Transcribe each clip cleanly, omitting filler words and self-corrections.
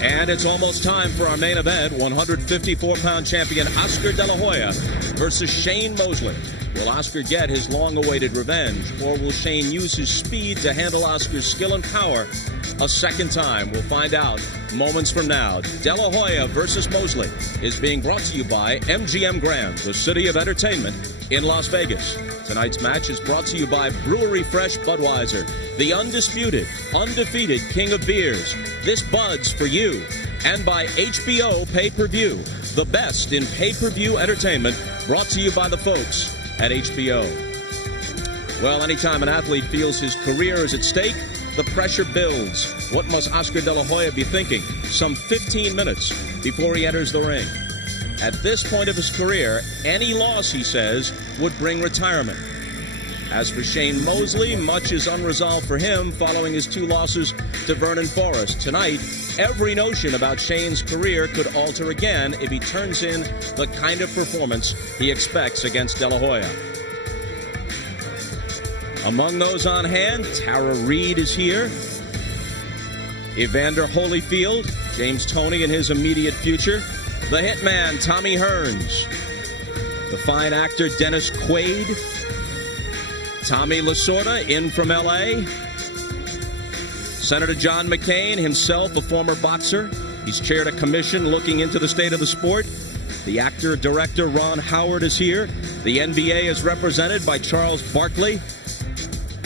And it's almost time for our main event. 154-pound champion Oscar De La Hoya versus Shane Mosley. Will Oscar get his long-awaited revenge, or will Shane use his speed to handle Oscar's skill and power a second time? We'll find out moments from now. De La Hoya versus Mosley is being brought to you by MGM Grand, the city of entertainment in Las Vegas. Tonight's match is brought to you by Brewery Fresh Budweiser, the undisputed, undefeated king of beers. This Bud's for you. And by HBO Pay-Per-View, the best in pay-per-view entertainment, brought to you by the folks at HBO. Well, anytime an athlete feels his career is at stake, the pressure builds. What must Oscar De La Hoya be thinking some 15 minutes before he enters the ring? At this point of his career, any loss, he says, would bring retirement. As for Shane Mosley, much is unresolved for him following his 2 losses to Vernon Forrest. Tonight, every notion about Shane's career could alter again if he turns in the kind of performance he expects against De La Hoya. Among those on hand, Tara Reid is here. Evander Holyfield, James Toney in his immediate future. The hitman, Tommy Hearns. The fine actor, Dennis Quaid. Tommy Lasorda, in from L.A. Senator John McCain, himself a former boxer. He's chaired a commission looking into the state of the sport. The actor-director Ron Howard is here. The NBA is represented by Charles Barkley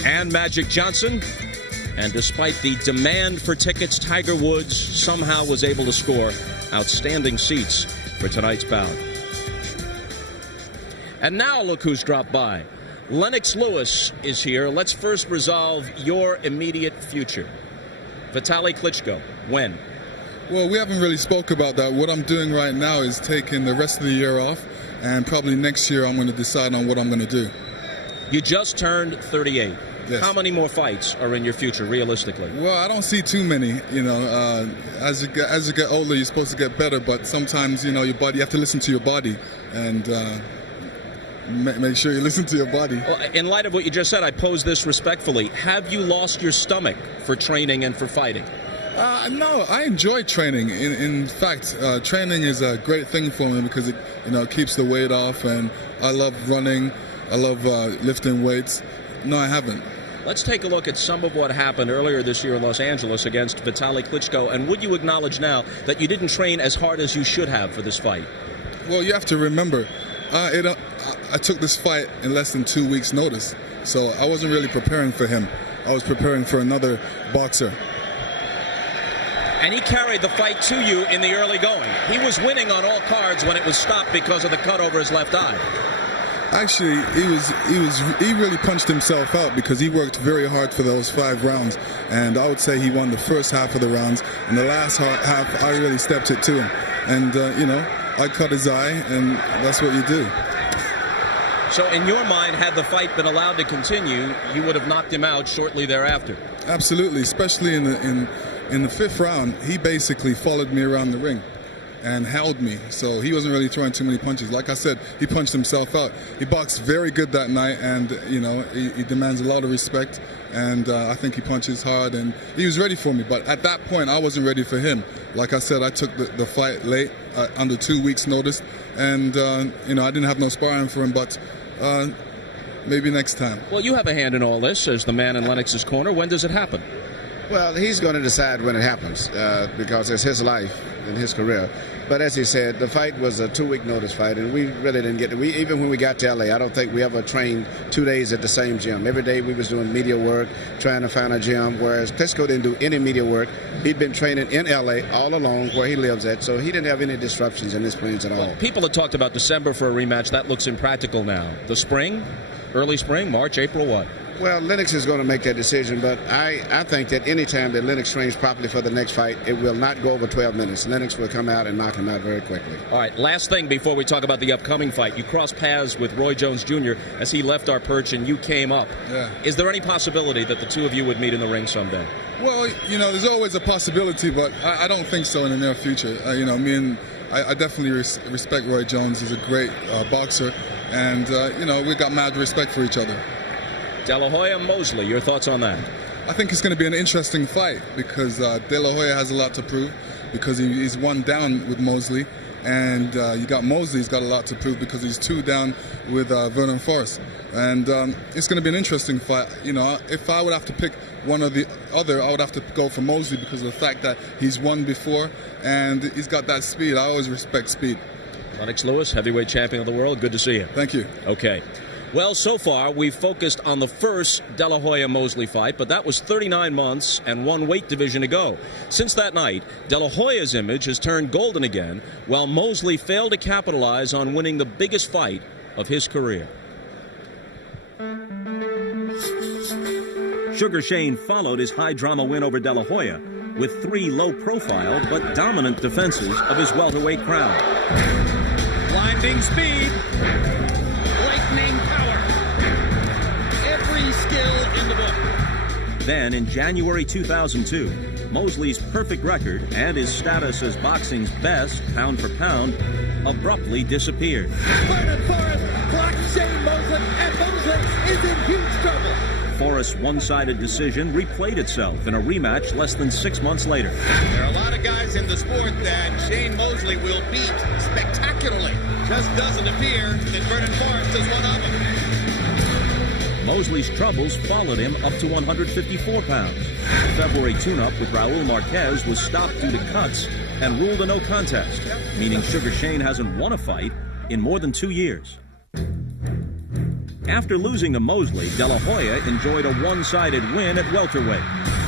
and Magic Johnson. And despite the demand for tickets, Tiger Woods somehow was able to score outstanding seats for tonight's bout. And now look who's dropped by. Lennox Lewis is here. Let's first resolve your immediate future. Vitaly Klitschko, when? Well, we haven't really spoke about that. What I'm doing right now is taking the rest of the year off, and probably next year I'm going to decide on what I'm going to do. You just turned 38. Yes. How many more fights are in your future, realistically? Well, I don't see too many. You know, as you get older, you're supposed to get better, but sometimes, you know, you have to listen to your body, and make sure you listen to your body. Well, in light of what you just said, I pose this respectfully. Have you lost your stomach for training and for fighting? No, I enjoy training. In fact, training is a great thing for me because it, keeps the weight off, and I love running. I love lifting weights. No, I haven't. Let's take a look at some of what happened earlier this year in Los Angeles against Vitaly Klitschko. And would you acknowledge now that you didn't train as hard as you should have for this fight? Well, you have to remember, I took this fight in less than 2 weeks' notice. So I wasn't really preparing for him. I was preparing for another boxer. And he carried the fight to you in the early going. He was winning on all cards when it was stopped because of the cut over his left eye. Actually, he really punched himself out because he worked very hard for those 5 rounds, and I would say he won the first half of the rounds, and the last half I really stepped it to him, and I cut his eye, and that's what you do. So in your mind, had the fight been allowed to continue, you would have knocked him out shortly thereafter? Absolutely, especially in the 5th round, he basically followed me around the ring and held me, so he wasn't really throwing too many punches. Like I said, he punched himself out. He boxed very good that night, and he demands a lot of respect, and I think he punches hard, and he was ready for me. But at that point, I wasn't ready for him. Like I said, I took the fight late, under 2 weeks' notice, and I didn't have no sparring for him, but maybe next time. Well, you have a hand in all this as the man in Lennox's corner. When does it happen? Well, he's going to decide when it happens because it's his life and his career. But as he said, the fight was a 2-week notice fight, and we really didn't get it. Even when we got to L.A., I don't think we ever trained 2 days at the same gym. Every day we was doing media work, trying to find a gym, whereas Klitschko didn't do any media work. He'd been training in L.A. all along where he lives at, so he didn't have any disruptions in his plans at all. Well, people had talked about December for a rematch. That looks impractical now. The spring? Early spring, March, April, what? Well, Lennox is going to make that decision, but I think that any time that Lennox trains properly for the next fight, it will not go over 12 minutes. Lennox will come out and knock him out very quickly. All right, last thing before we talk about the upcoming fight. You crossed paths with Roy Jones Jr. as he left our perch and you came up. Yeah. Is there any possibility that the two of you would meet in the ring someday? Well, there's always a possibility, but I don't think so in the near future. I definitely respect Roy Jones. He's a great boxer, and we got mad respect for each other. De La Hoya, Mosley, your thoughts on that? I think it's going to be an interesting fight because De La Hoya has a lot to prove because he's one down with Mosley, and you got Mosley, he's got a lot to prove because he's 2 down with Vernon Forrest. And it's going to be an interesting fight. If I would have to pick one or the other, I would have to go for Mosley because of the fact that he's won before and he's got that speed. I always respect speed. Lennox Lewis, heavyweight champion of the world. Good to see you. Thank you. Okay. Well, so far, we've focused on the first De La Hoya-Mosley fight, but that was 39 months and 1 weight division ago. Since that night, De La Hoya's image has turned golden again, while Mosley failed to capitalize on winning the biggest fight of his career. Sugar Shane followed his high-drama win over De La Hoya with 3 low-profile but dominant defenses of his welterweight crown. Blinding speed, lightning power, every skill in the book. Then, in January 2002, Mosley's perfect record and his status as boxing's best, pound for pound, abruptly disappeared. Vernon Forrest blocks Shane Mosley, and Mosley is in huge trouble. Forrest's one-sided decision replayed itself in a rematch less than 6 months later. There are a lot of guys in the sport that Shane Mosley will beat spectacularly. Just doesn't appear that Vernon Forrest is one of them. Mosley's troubles followed him up to 154 pounds. The February tune-up with Raul Marquez was stopped due to cuts and ruled a no contest, meaning Sugar Shane hasn't won a fight in more than 2 years. After losing to Mosley, De La Hoya enjoyed a one-sided win at welterweight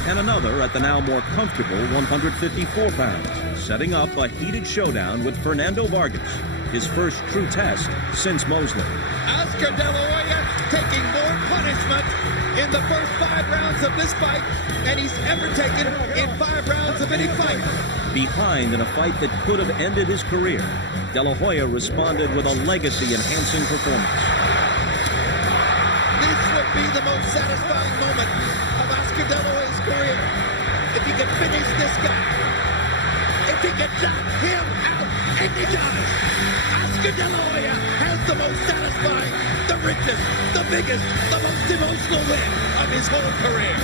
and another at the now more comfortable 154 pounds, setting up a heated showdown with Fernando Vargas, his first true test since Mosley. Oscar De La Hoya taking more punishment in the first 5 rounds of this fight than he's ever taken in 5 rounds of any fight. Behind in a fight that could have ended his career, De La Hoya responded with a legacy-enhancing performance. Be the most satisfying moment of Oscar De La Hoya's career. If he could finish this guy, if he could knock him out, and he does. Oscar De La Hoya has the most satisfying, the richest, the biggest, the most emotional win of his whole career.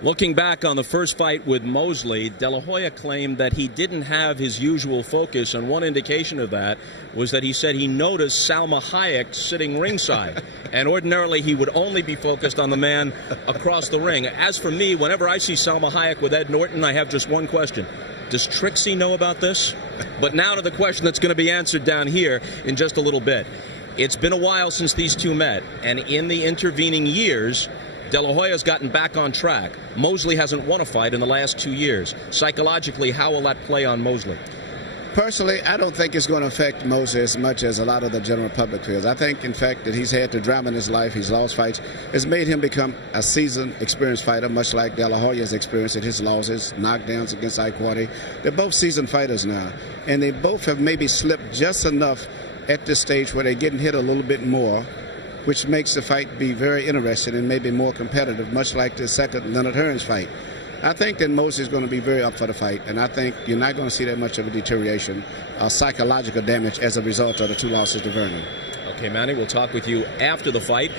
Looking back on the first fight with Mosley, De La Hoya claimed that he didn't have his usual focus, and one indication of that was that he said he noticed Salma Hayek sitting ringside, and ordinarily he would only be focused on the man across the ring. As for me, whenever I see Salma Hayek with Ed Norton, I have just one question. Does Trixie know about this? But now to the question that's going to be answered down here in just a little bit. It's been a while since these two met, and in the intervening years, De La Hoya's gotten back on track. Mosley hasn't won a fight in the last 2 years. Psychologically, how will that play on Mosley? Personally, I don't think it's going to affect Mosley as much as a lot of the general public feels. I think, in fact, that he's had the drama in his life, he's lost fights, has made him become a seasoned, experienced fighter, much like De La Hoya's experience at his losses, knockdowns against Iquarte. They're both seasoned fighters now, and they both have maybe slipped just enough at this stage where they're getting hit a little bit more, which makes the fight be very interesting and maybe more competitive, much like the second Leonard Hearns fight. I think that Mosley is going to be very up for the fight, and I think you're not going to see that much of a deterioration, psychological damage as a result of the 2 losses to Vernon. Okay, Manny, we'll talk with you after the fight.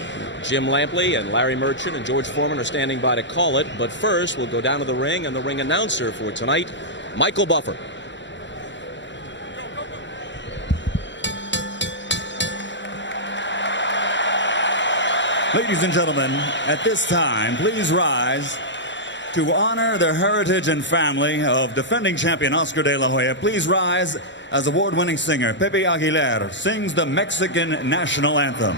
Jim Lampley and Larry Merchant and George Foreman are standing by to call it, but first we'll go down to the ring, and the ring announcer for tonight, Michael Buffer. Ladies and gentlemen, at this time, please rise to honor the heritage and family of defending champion Oscar De La Hoya. Please rise as award-winning singer Pepe Aguilar sings the Mexican national anthem.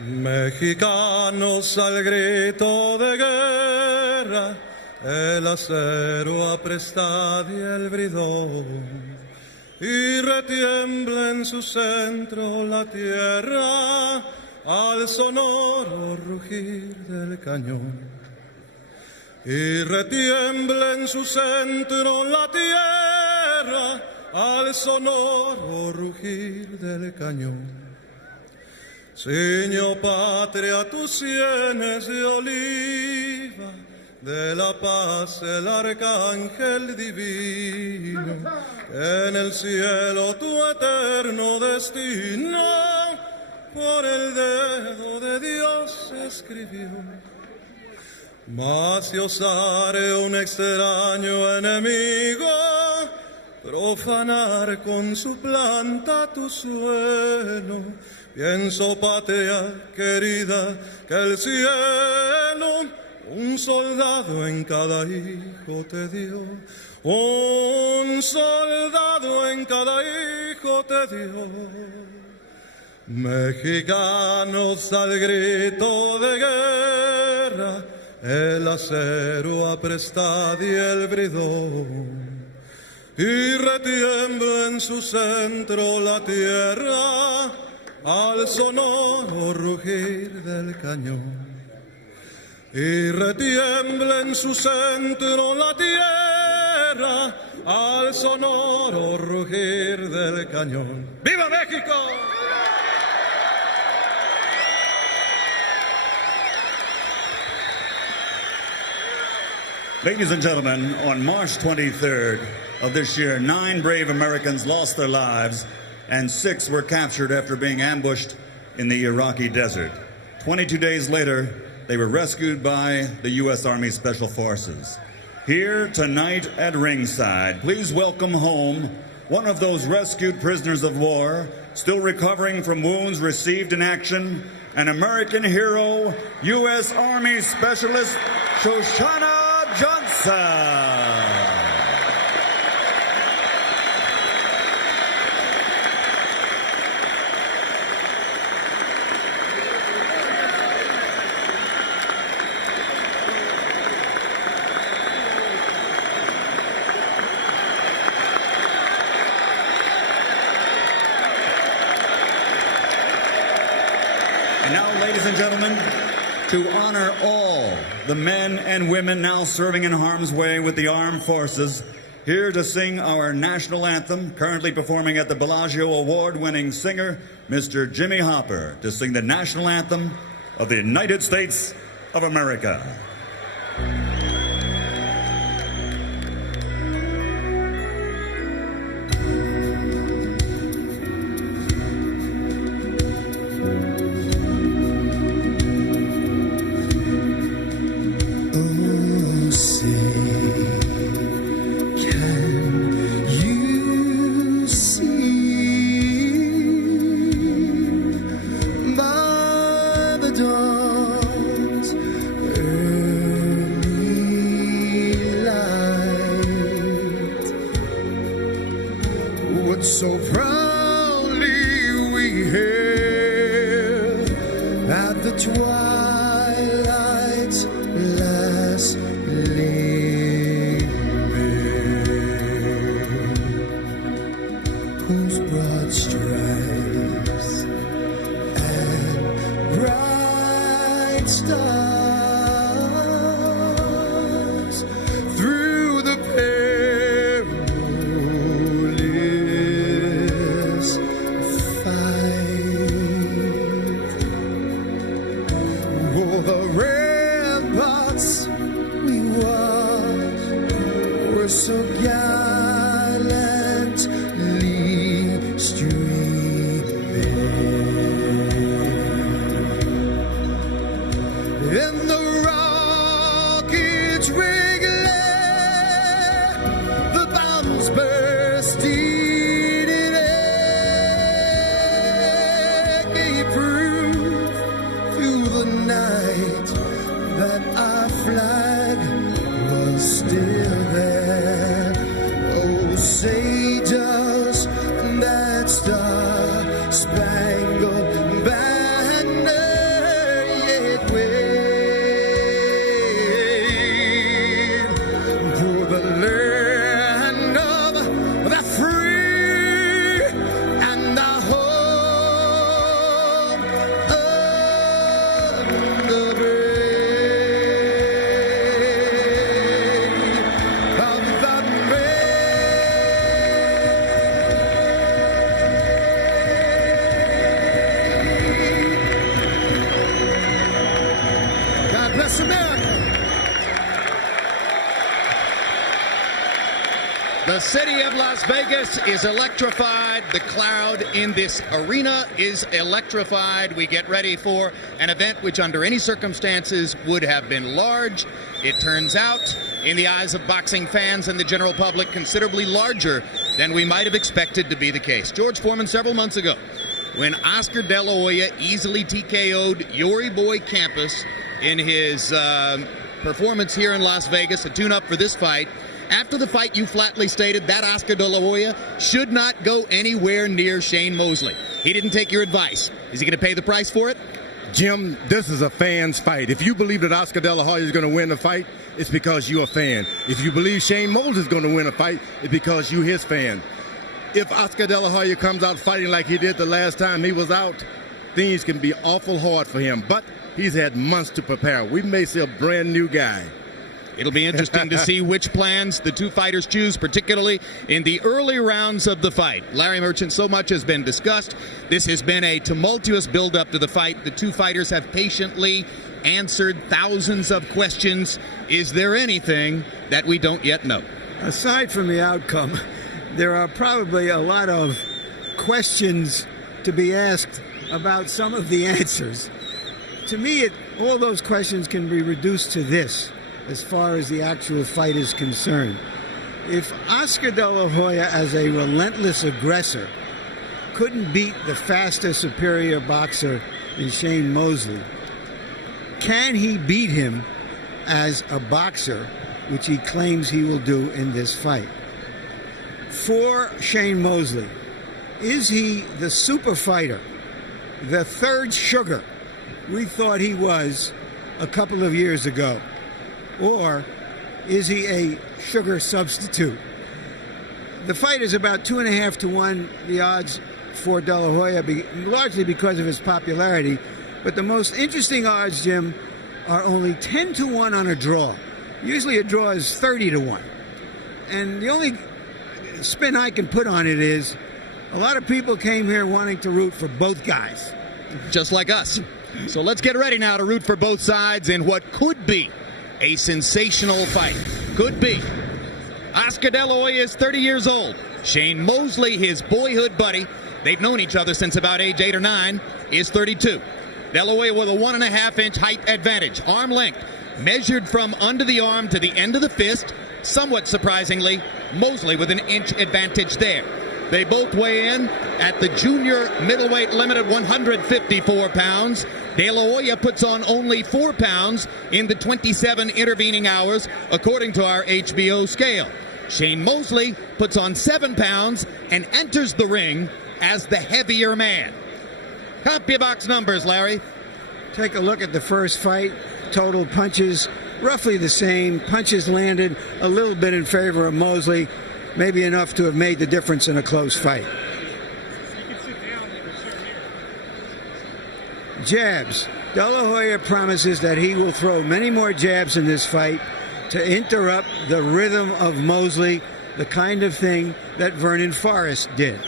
Mexicanos al grito de guerra, tierra, el acero apresta y el bridón, y retiembla en su centro la tierra al sonoro rugir del cañón. Y retiembla en su centro la tierra al sonoro rugir del cañón. Ciño patria tus sienes de oliva, de la paz el arcángel divino, en el cielo tu eterno destino por el dedo de Dios escribió. Mas si osare un extraño enemigo profanar con su planta tu suelo, pienso, patria querida, que el cielo un soldado en cada hijo te dio, un soldado en cada hijo te dio. Mexicanos al grito de guerra, el acero apresta y el bridón, y retiembla en su centro la tierra al sonoro rugir del cañón. Y retiembla en su centro la tierra al sonoro rugir del cañón. ¡Viva México! Ladies and gentlemen, on March 23rd of this year, 9 brave Americans lost their lives and 6 were captured after being ambushed in the Iraqi desert. 22 days later, they were rescued by the U.S. Army Special Forces. Here tonight at ringside, please welcome home one of those rescued prisoners of war, still recovering from wounds received in action, an American hero, U.S. Army Specialist Shoshana Johnson. And now, ladies and gentlemen, to honor all the men and women now serving in harm's way with the armed forces, here to sing our national anthem, currently performing at the Bellagio award-winning singer, Mr. Jimmy Hopper, to sing the national anthem of the United States of America. So proudly we hailed at the twilight's last gleaming, whose broad stripes and bright stars through the perilous The city of Las Vegas is electrified. The crowd in this arena is electrified. We get ready for an event which under any circumstances would have been large. It turns out, in the eyes of boxing fans and the general public, considerably larger than we might have expected to be the case. George Foreman, several months ago, when Oscar De La Hoya easily TKO'd Yori Boy Campos in his performance here in Las Vegas, a tune-up for this fight. After the fight, you flatly stated that Oscar De La Hoya should not go anywhere near Shane Mosley. He didn't take your advice. Is he going to pay the price for it? Jim, this is a fan's fight. If you believe that Oscar De La Hoya is going to win the fight, it's because you're a fan. If you believe Shane Mosley is going to win a fight, it's because you're his fan. If Oscar De La Hoya comes out fighting like he did the last time he was out, things can be awful hard for him. But he's had months to prepare. We may see a brand new guy. It'll be interesting to see which plans the two fighters choose, particularly in the early rounds of the fight. Larry Merchant, so much has been discussed. This has been a tumultuous build-up to the fight. The two fighters have patiently answered thousands of questions. Is there anything that we don't yet know? Aside from the outcome, there are probably a lot of questions to be asked about some of the answers. To me, all those questions can be reduced to this. As far as the actual fight is concerned, if Oscar De La Hoya, as a relentless aggressor, couldn't beat the faster, superior boxer in Shane Mosley, can he beat him as a boxer, which he claims he will do in this fight? For Shane Mosley, is he the super fighter, the third sugar we thought he was a couple of years ago? Or is he a sugar substitute? The fight is about 2.5 to 1, the odds for De La Hoya, largely because of his popularity. But the most interesting odds, Jim, are only 10 to 1 on a draw. Usually a draw is 30 to 1. And the only spin I can put on it is a lot of people came here wanting to root for both guys. Just like us. So let's get ready now to root for both sides in what could be a sensational fight. Could be. Oscar De La Hoya is 30 years old. Shane Mosley, his boyhood buddy, they've known each other since about age 8 or 9, is 32. De La Hoya with a 1.5-inch height advantage. Arm length measured from under the arm to the end of the fist. Somewhat surprisingly, Mosley with an inch advantage there. They both weigh in at the junior middleweight limit at 154 pounds. De La Hoya puts on only 4 pounds in the 27 intervening hours, according to our HBO scale. Shane Mosley puts on 7 pounds and enters the ring as the heavier man. Copy box numbers, Larry. Take a look at the first fight. Total punches, roughly the same. Punches landed a little bit in favor of Mosley, maybe enough to have made the difference in a close fight. Jabs. De La Hoya promises that he will throw many more jabs in this fight to interrupt the rhythm of Mosley, the kind of thing that Vernon Forrest did.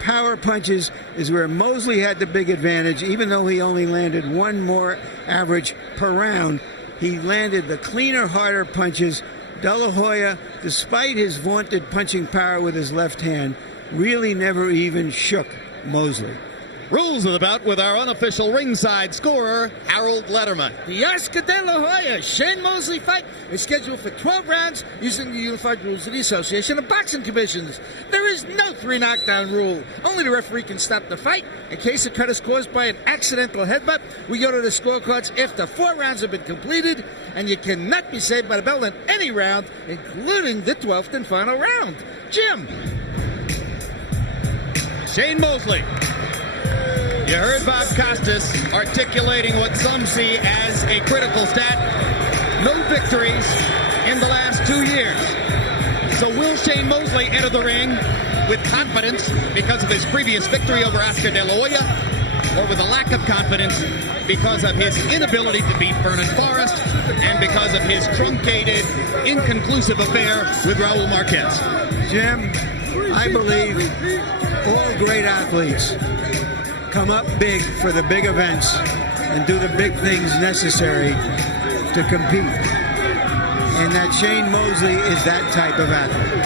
Power punches is where Mosley had the big advantage. Even though he only landed 1 more average per round, he landed the cleaner, harder punches. De La Hoya, despite his vaunted punching power with his left hand, really never even shook Mosley. Rules of the bout with our unofficial ringside scorer, Harold Letterman. The Oscar De La Hoya Shane Mosley fight is scheduled for 12 rounds using the unified rules of the Association of Boxing Commissions. There is no 3 knockdown rule. Only the referee can stop the fight. In case the cut is caused by an accidental headbutt, we go to the scorecards after 4 rounds have been completed, and you cannot be saved by the bell in any round, including the 12th and final round. Jim. Shane Mosley. You heard Bob Costas articulating what some see as a critical stat. No victories in the last 2 years. So will Shane Mosley enter the ring with confidence because of his previous victory over Oscar De La Hoya, or with a lack of confidence because of his inability to beat Vernon Forrest and because of his truncated, inconclusive affair with Raul Marquez? Jim, I believe all great athletes come up big for the big events and do the big things necessary to compete. and that Shane Mosley is that type of athlete.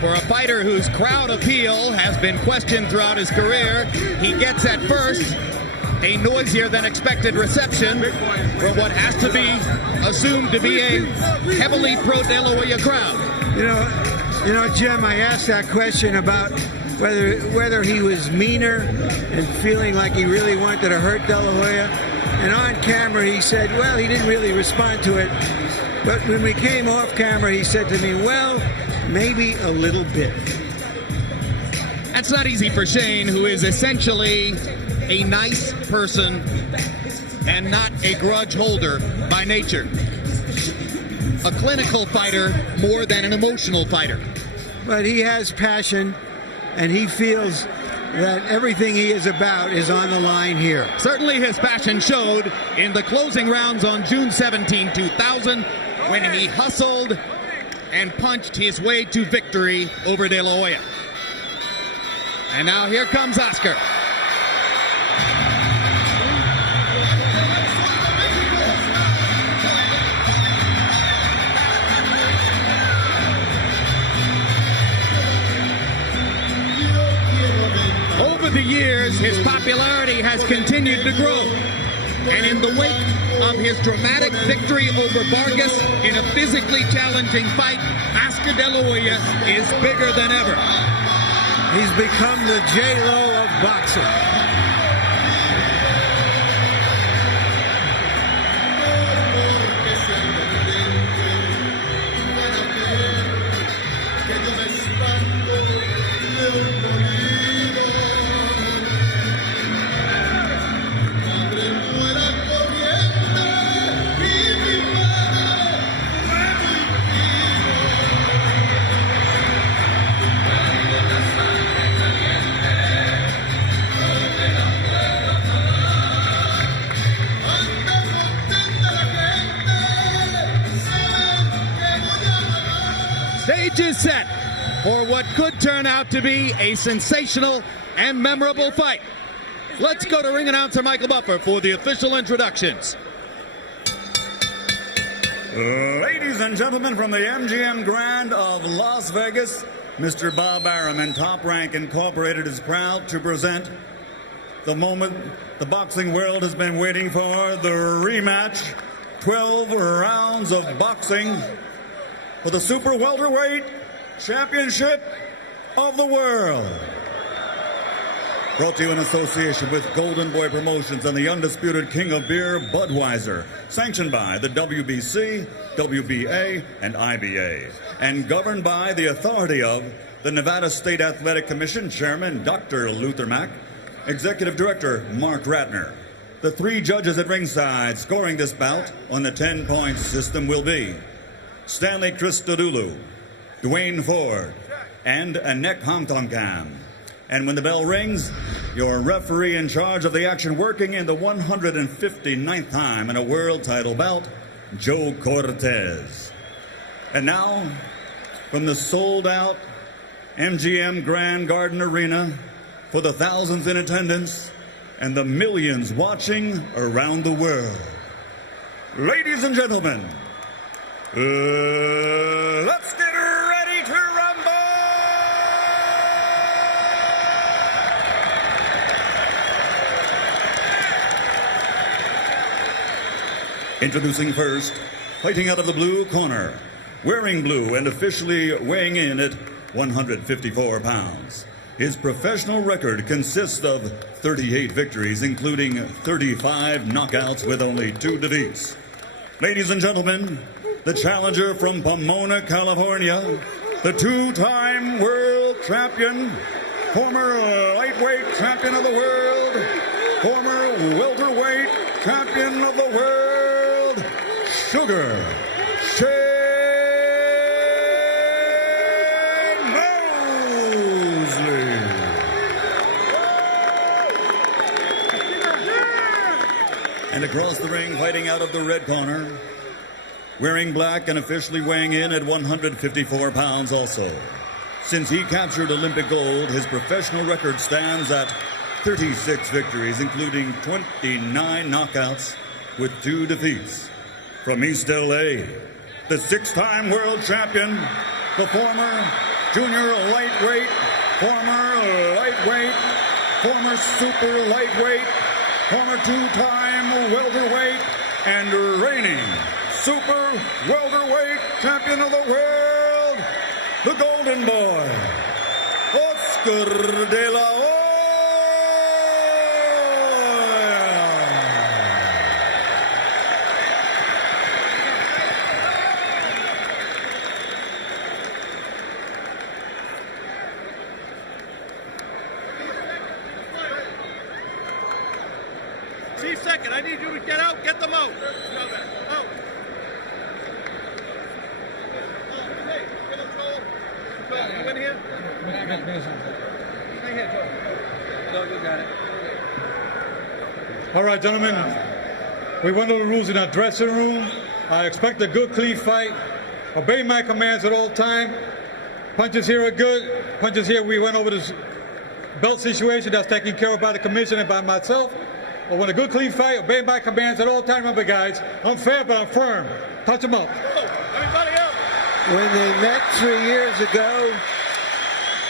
For a fighter whose crowd appeal has been questioned throughout his career, he gets at first a noisier than expected reception from what has to be assumed to be a heavily pro-De La Hoya crowd. You know, Jim, I asked that question about whether he was meaner and feeling like he really wanted to hurt De La Hoya. And on camera, he said, well, he didn't really respond to it. But when we came off camera, he said to me, well, maybe a little bit. That's not easy for Shane, who is essentially a nice person and not a grudge holder by nature. A clinical fighter more than an emotional fighter. But he has passion, and he feels that everything he is about is on the line here. Certainly his passion showed in the closing rounds on June 17, 2000, when he hustled and punched his way to victory over De La Hoya. And now here comes Oscar. Over the years, his popularity has continued to grow. And in the wake of his dramatic victory over Vargas in a physically challenging fight, Oscar De La Hoya is bigger than ever. He's become the J-Lo of boxing. Stage is set for what could turn out to be a sensational and memorable fight. Let's go to ring announcer Michael Buffer for the official introductions. Ladies and gentlemen, from the MGM Grand of Las Vegas, Mr. Bob Arum and Top Rank Incorporated is proud to present the moment the boxing world has been waiting for, the rematch, 12 rounds of boxing for the Super Welterweight Championship of the World. Brought to you in association with Golden Boy Promotions and the undisputed king of beer, Budweiser. Sanctioned by the WBC, WBA, and IBA. And governed by the authority of the Nevada State Athletic Commission Chairman, Dr. Luther Mack, Executive Director, Mark Ratner. The three judges at ringside scoring this bout on the 10-point system will be Stanley Christodoulou, Dwayne Ford, and Anek Hongtongam. And when the bell rings, your referee in charge of the action, working in the 159th time in a world title bout, Joe Cortez. And now, from the sold-out MGM Grand Garden Arena, for the thousands in attendance and the millions watching around the world, ladies and gentlemen, let's get ready to rumble! Introducing first, fighting out of the blue corner, wearing blue and officially weighing in at 154 pounds. His professional record consists of 38 victories, including 35 knockouts with only 2 defeats. Ladies and gentlemen, the challenger from Pomona, California, the two-time world champion, former lightweight champion of the world, former welterweight champion of the world, Sugar Shane Mosley. And across the ring, fighting out of the red corner, wearing black and officially weighing in at 154 pounds also. Since he captured Olympic gold, his professional record stands at 36 victories, including 29 knockouts with 2 defeats. From East LA, the 6-time world champion, the former junior lightweight, former lightweight, former super lightweight, former 2-time welterweight, and reigning super welterweight champion of the world, the Golden Boy, Oscar de la Hoya. Chief second, I need you to get out, get them out. Out. Hey, get them, Joel. Joel, you in here? Stay here, Joel. You got it. All right, gentlemen. We went over the rules in our dressing room. I expect a good, clean fight. Obey my commands at all time. Punches here are good. Punches here, we went over this belt situation that's taken care of by the commission and by myself. I want a good, clean fight. Obey my commands at all time. Remember, guys, I'm fair, but I'm firm. Touch them up. Everybody up. When they met 3 years ago,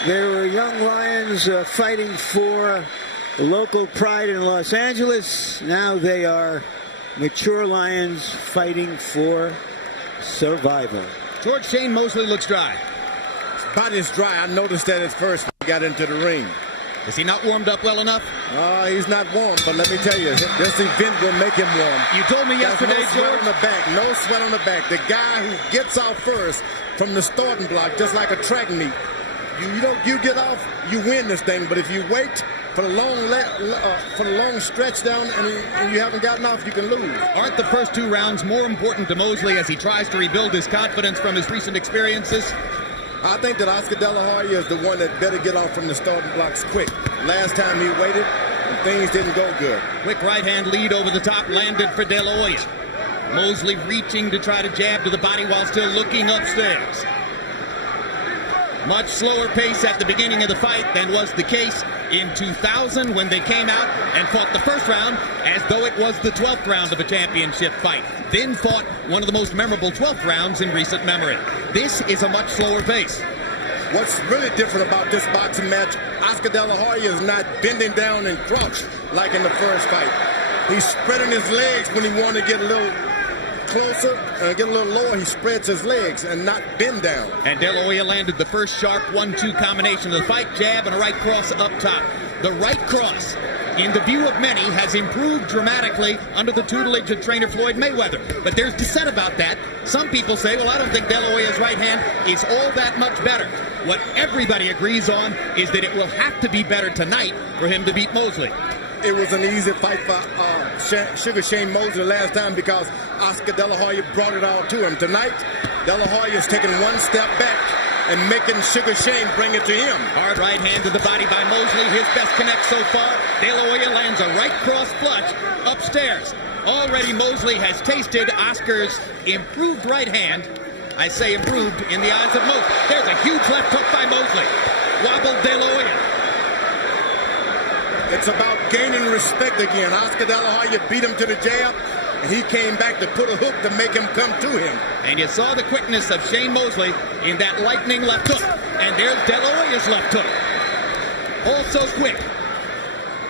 they were young lions fighting for local pride in Los Angeles. Now they are mature lions fighting for survival. George, Shane Mosley looks dry. His body's dry. I noticed that at first when he got into the ring. Is he not warmed up well enough? He's not warm, but let me tell you, this event will make him warm. You told me yesterday, no sweat George. on the back, no sweat on the back. The guy who gets out first from the starting block, just like a track meet, you get off, you win this thing. But if you wait for the long stretch down and you haven't gotten off, you can lose. Aren't the first 2 rounds more important to Mosley as he tries to rebuild his confidence from his recent experiences? I think that Oscar De La Hoya is the one that better get off from the starting blocks quick. Last time he waited, and things didn't go good. Quick right-hand lead over the top landed for De La Hoya. Mosley reaching to try to jab to the body while still looking upstairs. Much slower pace at the beginning of the fight than was the case in 2000 when they came out and fought the first round as though it was the 12th round of a championship fight. Then fought one of the most memorable 12th rounds in recent memory. This is a much slower pace. What's really different about this boxing match, Oscar De La Hoya is not bending down and crouch like in the first fight. He's spreading his legs when he wants to get a little closer and get a little lower. He spreads his legs and not bend down. And De La Hoya landed the first sharp 1-2 combination of the fight, jab and a right cross up top. The right cross, in the view of many, has improved dramatically under the tutelage of trainer Floyd Mayweather. But there's dissent about that. Some people say, well, I don't think De La Hoya's right hand is all that much better. What everybody agrees on is that it will have to be better tonight for him to beat Mosley. It was an easy fight for Sugar Shane Mosley last time because Oscar De La Hoya brought it all to him. Tonight, De La Hoya is taking one step back and making Sugar Shane bring it to him. Hard right hand to the body by Mosley. His best connect so far. De La Hoya lands a right cross flush upstairs. Already Mosley has tasted Oscar's improved right hand. I say improved in the eyes of most. There's a huge left hook by Mosley. Wobbled De La Hoya. It's about gaining respect again. Oscar De La Hoya beat him to the jab, and he came back to put a hook to make him come to him. And you saw the quickness of Shane Mosley in that lightning left hook. And there's De La Hoya's left hook. Also quick.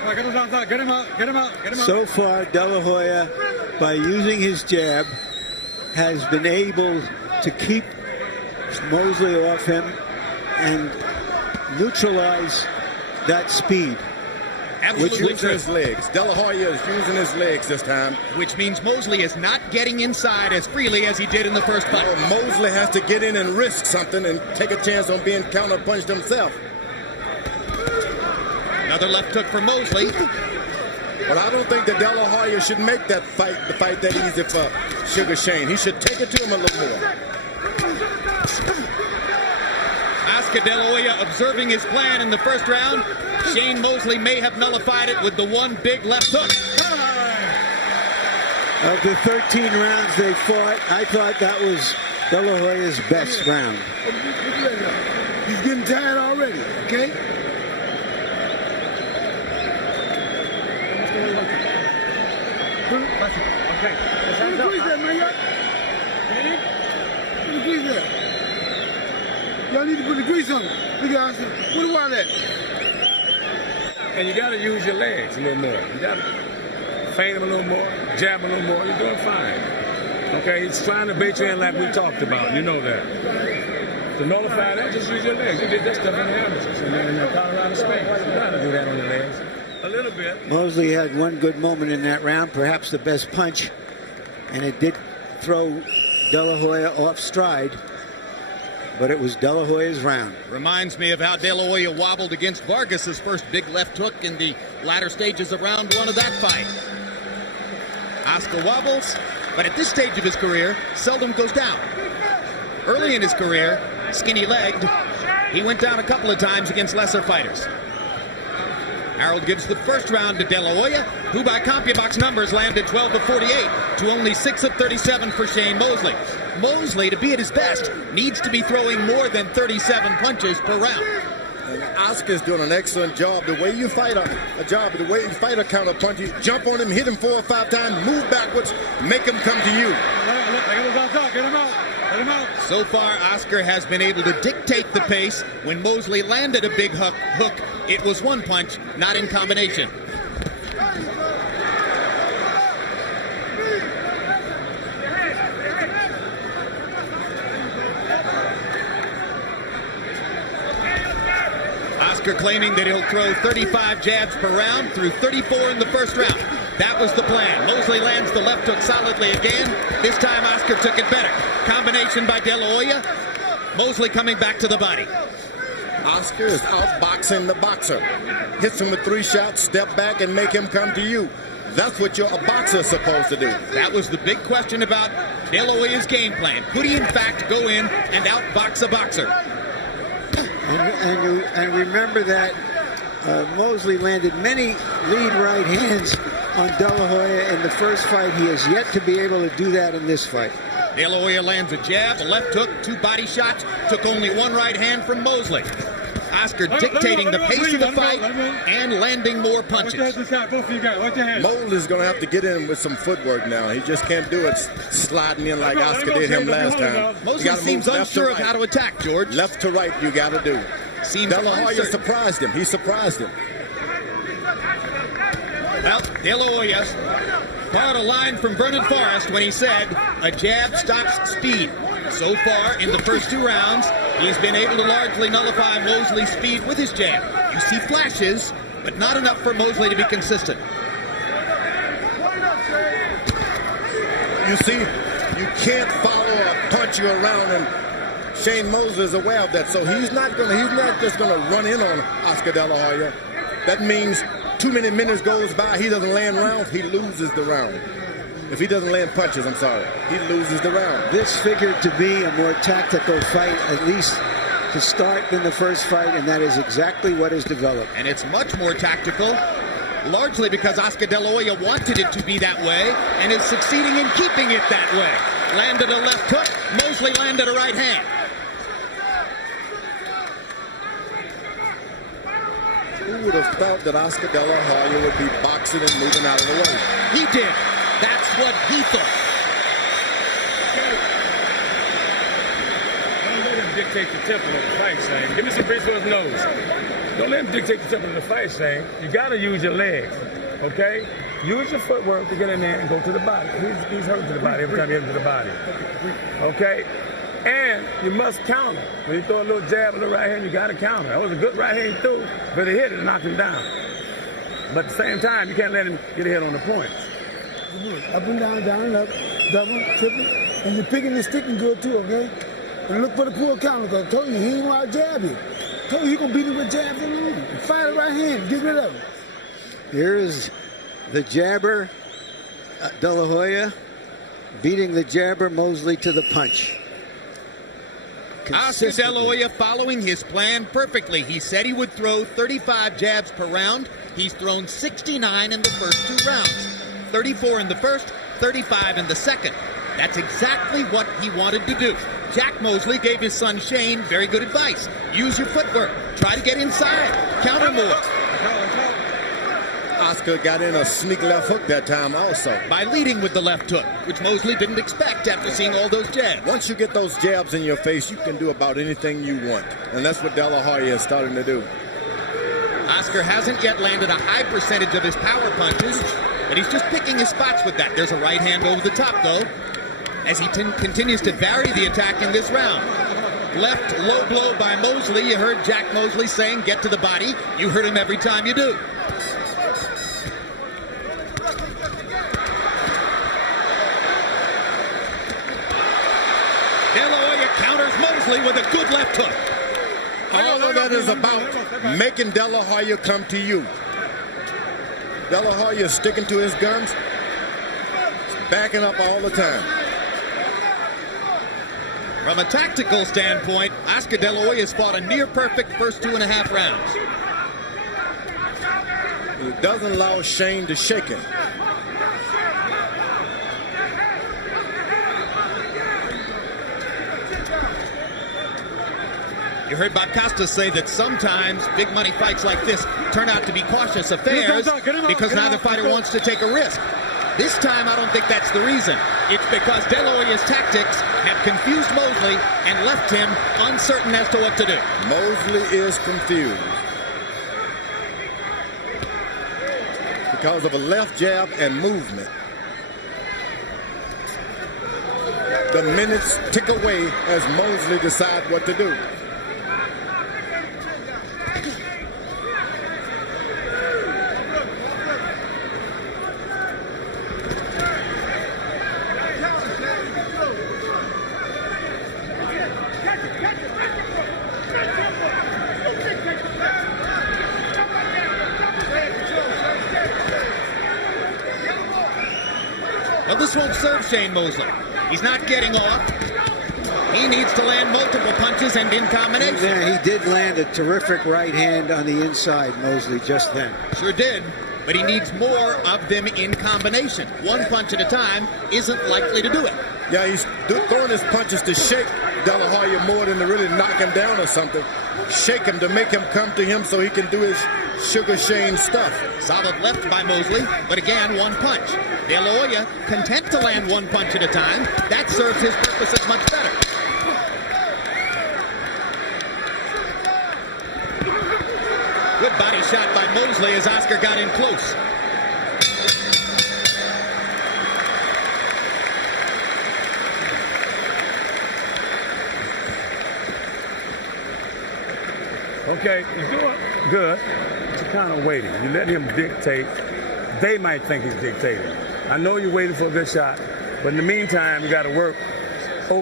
All right, get him out, get him out, get him out, get him out. So far, De La Hoya, by using his jab, has been able to keep Mosley off him and neutralize that speed. Absolutely Which his legs. De La Hoya is using his legs this time. Which means Mosley is not getting inside as freely as he did in the first fight. No, Mosley has to get in and risk something and take a chance on being counter-punched himself. Another left hook for Mosley. But I don't think that De La Hoya should make that fight, the fight that easy for Sugar Shane. He should take it to him a little more. Oscar De La Hoya observing his plan in the first round. Shane Mosley may have nullified it with the one big left hook. Of the 13 rounds they fought, I thought that was De La Hoya's best round. He's getting tired already, okay? Okay. Let's hands up. Put the grease there. Y'all need to put the grease on it. Look at Oscar. Put the water there. And you got to use your legs a little more. You got to feint him a little more, jab him a little more. You're doing fine. Okay, he's trying to bait you in like we talked about. You know that. To nullify that, just use your legs. You did that stuff in the amateurs in the Colorado Springs. You got to do that on your legs. A little bit. Mosley had one good moment in that round, perhaps the best punch, and it did throw De La Hoya off stride, but it was De La Hoya's round. Reminds me of how De La Hoya wobbled against Vargas's first big left hook in the latter stages of round one of that fight. Oscar wobbles, but at this stage of his career, seldom goes down. Early in his career, skinny-legged, he went down a couple of times against lesser fighters. Harold gives the first round to De La Hoya, who by CompuBox numbers landed 12 of 48 to only 6 of 37 for Shane Mosley. Mosley, to be at his best, needs to be throwing more than 37 punches per round. And Oscar's doing an excellent job. The way you fight a counter punch, you jump on him, hit him 4 or 5 times, move backwards, make him come to you. Get him out. So far, Oscar has been able to dictate the pace. When Mosley landed a big hook, it was one punch, not in combination. Oscar claiming that he'll throw 35 jabs per round, through 34 in the first round. That was the plan. Mosley lands the left hook solidly again. This time Oscar took it better. Combination by De La Hoya. Mosley coming back to the body. Oscar is outboxing the boxer. Hits him with 3 shots, step back, and make him come to you. That's what a boxer is supposed to do. That was the big question about De La Hoya's game plan. Could he, in fact, go in and outbox a boxer? And remember that Mosley landed many lead right hands on De La Hoya in the first fight. He has yet to be able to do that in this fight. De La Hoya lands a jab, a left hook, 2 body shots, took only 1 right hand from Mosley. Oscar dictating the pace of the fight and landing more punches. Mosley's going to have to get in with some footwork now. He just can't do it sliding in like Oscar did him last time. Mosley seems unsure of how to attack, George. Left to right, you got to do. Seems De La Hoya surprised him. He surprised him. Well, De La Hoya borrowed a line from Vernon Forrest when he said, a jab stops speed. So far, in the first 2 rounds, he's been able to largely nullify Mosley's speed with his jab. You see flashes, but not enough for Mosley to be consistent. You see, you can't follow a punch you around, and Shane Mosley is aware of that. So he's not just going to run in on Oscar De La Hoya. That means too many minutes goes by, he doesn't land rounds, he loses the round. If he doesn't land punches, I'm sorry, he loses the round. This figured to be a more tactical fight, at least to start, than the first fight, and that is exactly what has developed. And it's much more tactical, largely because Oscar De La Hoya wanted it to be that way and is succeeding in keeping it that way. Landed a left hook, Mosley landed a right hand. Who would have thought that Oscar De La Hoya would be boxing and moving out of the way? He did. That's what he thought. Don't let him dictate the tempo of the fight, Shane. Give me some grease for his nose. Don't let him dictate the tempo of the fight, Shane. You got to use your legs, okay? Use your footwork to get in there and go to the body. He's hurt to the body every time he hits to the body, okay? And you must counter. When you throw a little jab with the right hand, you got to counter. That was a good right hand he threw, but he hit it and knocked him down. But at the same time, you can't let him get ahead on the points. Up and down, down and up, double, triple, and you're picking and sticking good too, okay? And look for the pull counter, because I told you he ain't want to jab you. I told you he gonna beat him with jabs in the room. Fire the right hand, get rid of him. Here is the jabber, De La Hoya, beating the jabber Mosley to the punch. Oscar De La Hoya following his plan perfectly. He said he would throw 35 jabs per round. He's thrown 69 in the first 2 rounds. 34 in the first, 35 in the second. That's exactly what he wanted to do. Jack Mosley gave his son Shane very good advice. Use your footwork. Try to get inside. Counter more. Oscar got in a sneak left hook that time also. By leading with the left hook, which Mosley didn't expect after seeing all those jabs. Once you get those jabs in your face, you can do about anything you want. And that's what De La Hoya is starting to do. Oscar hasn't yet landed a high percentage of his power punches, but he's just picking his spots with that. There's a right hand over the top, though, as he continues to vary the attack in this round. Left low blow by Mosley. You heard Jack Mosley saying, get to the body. You hurt him every time you do. De La Hoya counters Mosley with a good left hook. All of that is about making De La Hoya come to you. De La Hoya is sticking to his guns, backing up all the time. From a tactical standpoint, Oscar De La Hoya has fought a near-perfect first 2.5 rounds. It doesn't allow Shane to shake him. You heard Bob Costa say that sometimes big money fights like this turn out to be cautious affairs because neither fighter wants to take a risk. This time, I don't think that's the reason. It's because De La Hoya's tactics have confused Mosley and left him uncertain as to what to do. Mosley is confused because of a left jab and movement. The minutes tick away as Mosley decides what to do. Well, this won't serve Shane Mosley. He's not getting off. He needs to land multiple punches and in combination. Yeah, he did land a terrific right hand on the inside, Mosley, just then. Sure did, but he needs more of them in combination. One punch at a time isn't likely to do it. Yeah, he's throwing his punches to shake De La Hoya more than to really knock him down or something. Shake him to make him come to him so he can do his Sugar Shane stuff. Solid left by Mosley, but again, one punch. De La Hoya content to land one punch at a time. That serves his purposes much better. Good body shot by Mosley as Oscar got in close. Okay, he's doing good, but you're kind of waiting. You let him dictate. They might think he's dictating. I know you're waiting for a good shot, but in the meantime, you got to work,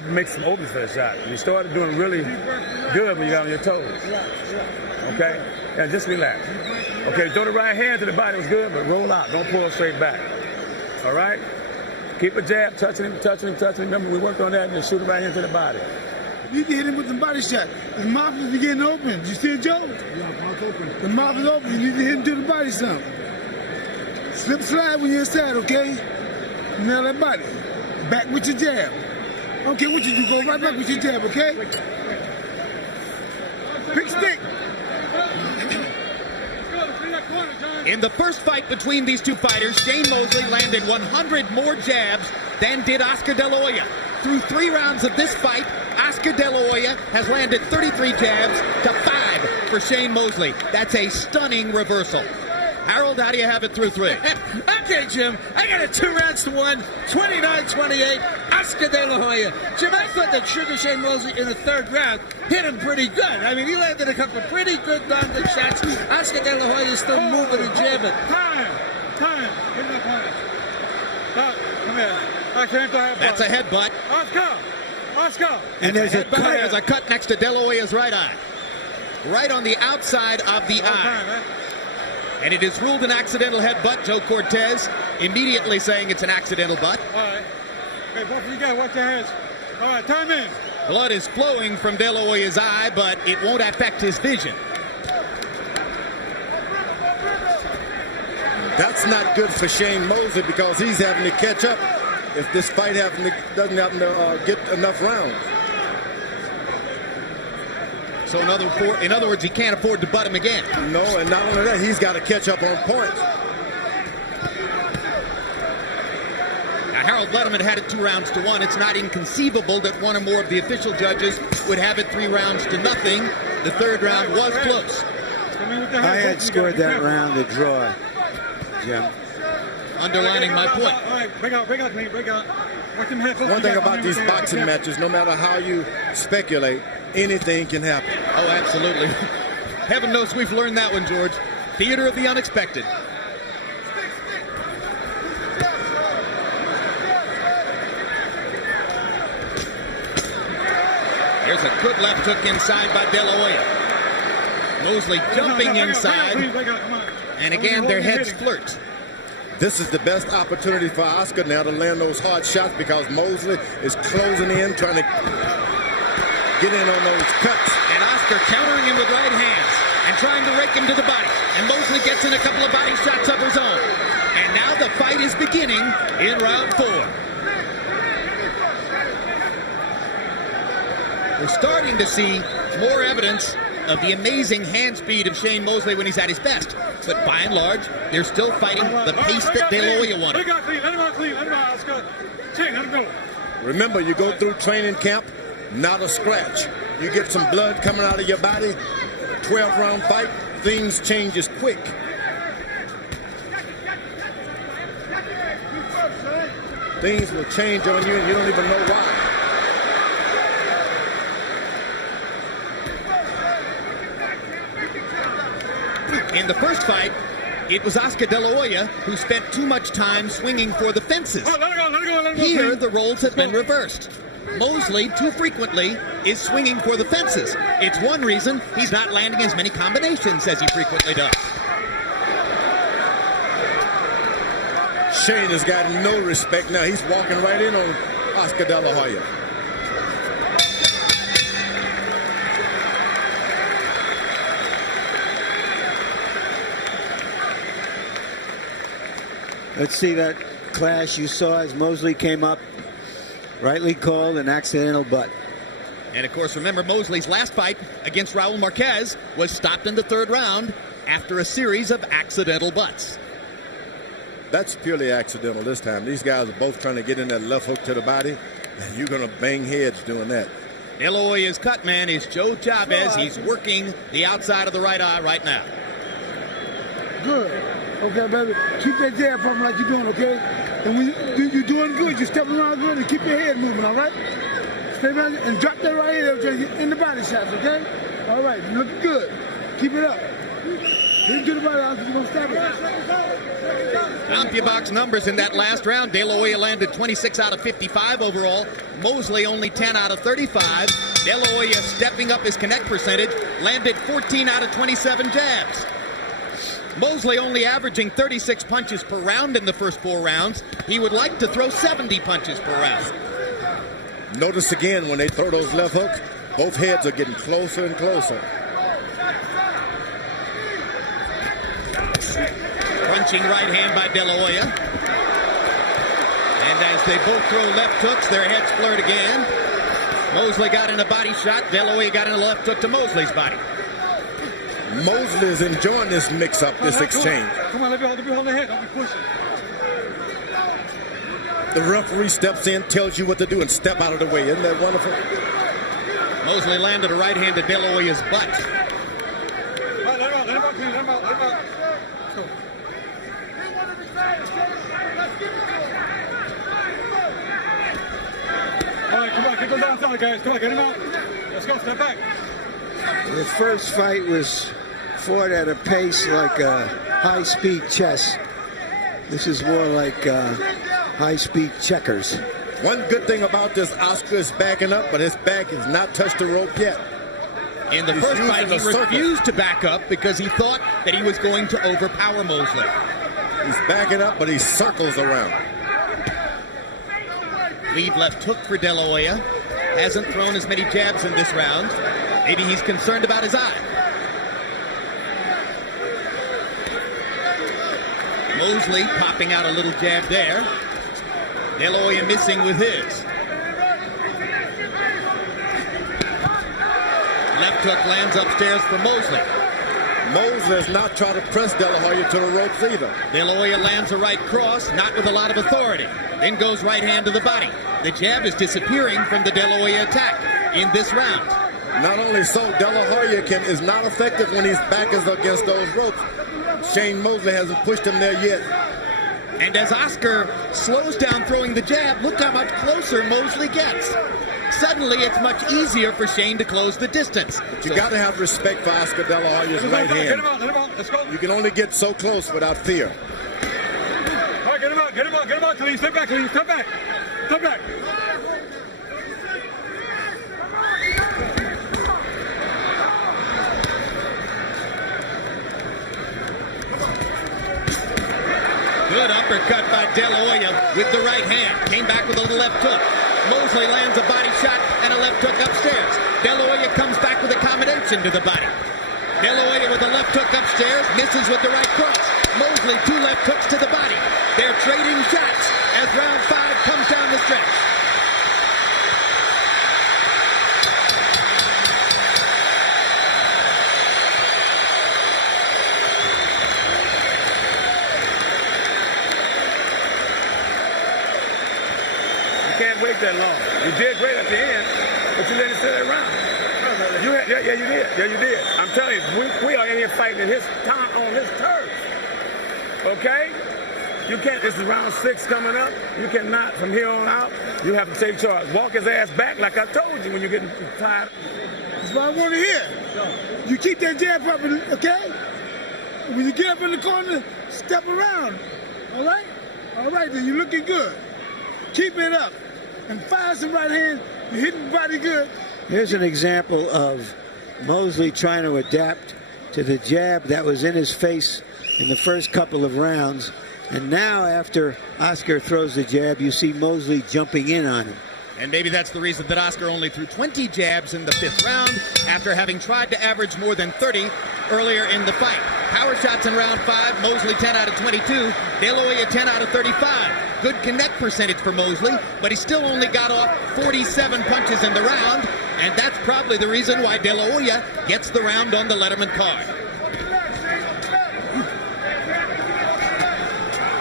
make some open for a shot. You started doing really good when you got on your toes. Okay? And just relax. Okay, throw the right hand to the body was good, but roll out. Don't pull straight back. All right? Keep a jab, touching him. Remember, we worked on that and then shoot the right hand to the body. You can hit him with the body shot. His mouth is getting open. You see it, Joe? Yeah, mouth open. The mouth is open. You need to hit him to the body some. Slip slide when you're inside, okay? Nail that body. Back with your jab. I don't care what you do. Go right back with your jab, okay? Pick stick. In the first fight between these two fighters, Shane Mosley landed 100 more jabs than did Oscar De La Hoya. Through 3 rounds of this fight, Oscar De La Hoya has landed 33 jabs to 5 for Shane Mosley. That's a stunning reversal. Harold, how do you have it through 3? Okay, Jim, I got it 2 rounds to 1, 29-28, Oscar De La Hoya. Jim, I thought that Sugar Shane Mosley in the 3rd round hit him pretty good. I mean, he landed a couple of pretty good darn good shots. Oscar De La Hoya is still moving and jabbing. Time. Give me the point. Come here. That's a headbutt. Oscar. And there's a cut next to De La Hoya's right eye. Right on the outside of the eye. And it is ruled an accidental headbutt. Joe Cortez immediately saying it's an accidental butt. All right. Okay, both of you guys, watch your heads. All right, time in. Blood is flowing from De La Hoya's eye, but it won't affect his vision. That's not good for Shane Mosley because he's having to catch up if this fight doesn't happen to get enough rounds. So in other words, he can't afford to butt him again. No, and not only that, he's got to catch up on points. Harold Letterman had it 2-1. It's not inconceivable that one or more of the official judges would have it 3-0. The third round was close. I had scored that round a draw, Jim. Underlining my point. All right, break out. One thing about these boxing matches, no matter how you speculate, anything can happen. Oh, absolutely. Heaven knows we've learned that one, George. Theater of the unexpected. There's a good left hook inside by De La Hoya. Mosley jumping inside. And again, their heads flirt. This is the best opportunity for Oscar now to land those hard shots because Mosley is closing in, trying to get in on those cuts. And Oscar countering him with right hands and trying to rake him to the body. And Mosley gets in a couple of body shots of his own. And now the fight is beginning in round 4. We're starting to see more evidence of the amazing hand speed of Shane Mosley when he's at his best. But by and large, they're still fighting the pace that De La Hoya wanted. Remember, you go through training camp, not a scratch. You get some blood coming out of your body, 12-round fight, things changes quick. Things will change on you and you don't even know why. In the first fight, it was Oscar De La Hoya who spent too much time swinging for the fences. Here, the roles have been reversed. Mosley, too frequently, is swinging for the fences. It's one reason he's not landing as many combinations as he frequently does. Shane has got no respect now. He's walking right in on Oscar De La Hoya. Let's see that clash you saw as Mosley came up. Rightly called an accidental butt. And of course, remember Mosley's last fight against Raul Marquez was stopped in the third round after a series of accidental butts. That's purely accidental this time. These guys are both trying to get in that left hook to the body, and you're going to bang heads doing that. De La Hoya's cut man is Joe Chavez. He's working the outside of the right eye right now. Good. Okay, baby. Keep that jab pumping like you're doing, okay? And when you're doing good, you're stepping around good and keep your head moving, all right? Stay around and drop that right here in the body shots, okay? All right, you looking good. Keep it up. Hit to the body, you're going to stop it. CompuBox numbers in that last round. De La Hoya landed 26 out of 55 overall. Mosley only 10 out of 35. De La Hoya stepping up his connect percentage, landed 14 out of 27 jabs. Mosley only averaging 36 punches per round in the first 4 rounds. He would like to throw 70 punches per round. Notice again when they throw those left hooks, both heads are getting closer and closer. Crunching right hand by De La Hoya. And as they both throw left hooks, their heads flirt again. Mosley got in a body shot. De La Hoya got in a left hook to Mosley's body. Mosley is enjoying this mix-up, this exchange. Come on, let me hold the head. Don't be pushing. The referee steps in, tells you what to do, and step out of the way. Isn't that wonderful? Mosley landed a right hand to De La Hoya's butt. All right, let him out. Go. All right, come on, get those outside, guys. Come on, get him out. Let's go, step back. The first fight was fought at a pace like a high-speed chess. This is more like high-speed checkers. One good thing about this, Oscar is backing up, but his back has not touched the rope yet. In the first fight, he refused to back up because he thought that he was going to overpower Mosley. He's backing up, but he circles around. Lead left hook for De La Hoya. Hasn't thrown as many jabs in this round. Maybe he's concerned about his eye. Mosley popping out a little jab there. De La Hoya missing with his. Left hook lands upstairs for Mosley. Mosley is not trying to press De La Hoya to the ropes either. De La Hoya lands a right cross, not with a lot of authority. Then goes right hand to the body. The jab is disappearing from the De La Hoya attack in this round. Not only so, De La Hoya is not effective when his back is against those ropes. Shane Mosley hasn't pushed him there yet. And as Oscar slows down throwing the jab, look how much closer Mosley gets. Suddenly, it's much easier for Shane to close the distance. But you got to have respect for Oscar De La Hoya's right hand. Get him out, let's go. You can only get so close without fear. All right, get him out, Khalid. Step back, Khalid, step back. Step back. Good uppercut by De La Hoya with the right hand. Came back with a little left hook. Mosley lands a body shot and a left hook upstairs. De La Hoya comes back with a combination to the body. De La Hoya with a left hook upstairs, misses with the right cross. Mosley, 2 left hooks to the body. They're trading shots as round 5 comes down the stretch. Can't wait that long. You did great at the end, but you let it sit around. Yeah, you did. Yeah, you did. I'm telling you, we are in here fighting in his time on his turf. Okay? You can't. This is round 6 coming up. You cannot, from here on out, you have to take charge. Walk his ass back like I told you when you're getting tired. That's what I want to hear. You keep that jab up, okay? When you get up in the corner, step around. All right? All right, then you're looking good. Keep it up. And fire some right hand. You're hitting the body good. Here's an example of Mosley trying to adapt to the jab that was in his face in the first couple of rounds. And now after Oscar throws the jab, you see Mosley jumping in on him. And maybe that's the reason that Oscar only threw 20 jabs in the 5th round after having tried to average more than 30 earlier in the fight. Power shots in round 5, Mosley 10 out of 22, De La Hoya 10 out of 35. Good connect percentage for Mosley, but he still only got off 47 punches in the round, and that's probably the reason why De La Hoya gets the round on the Letterman card.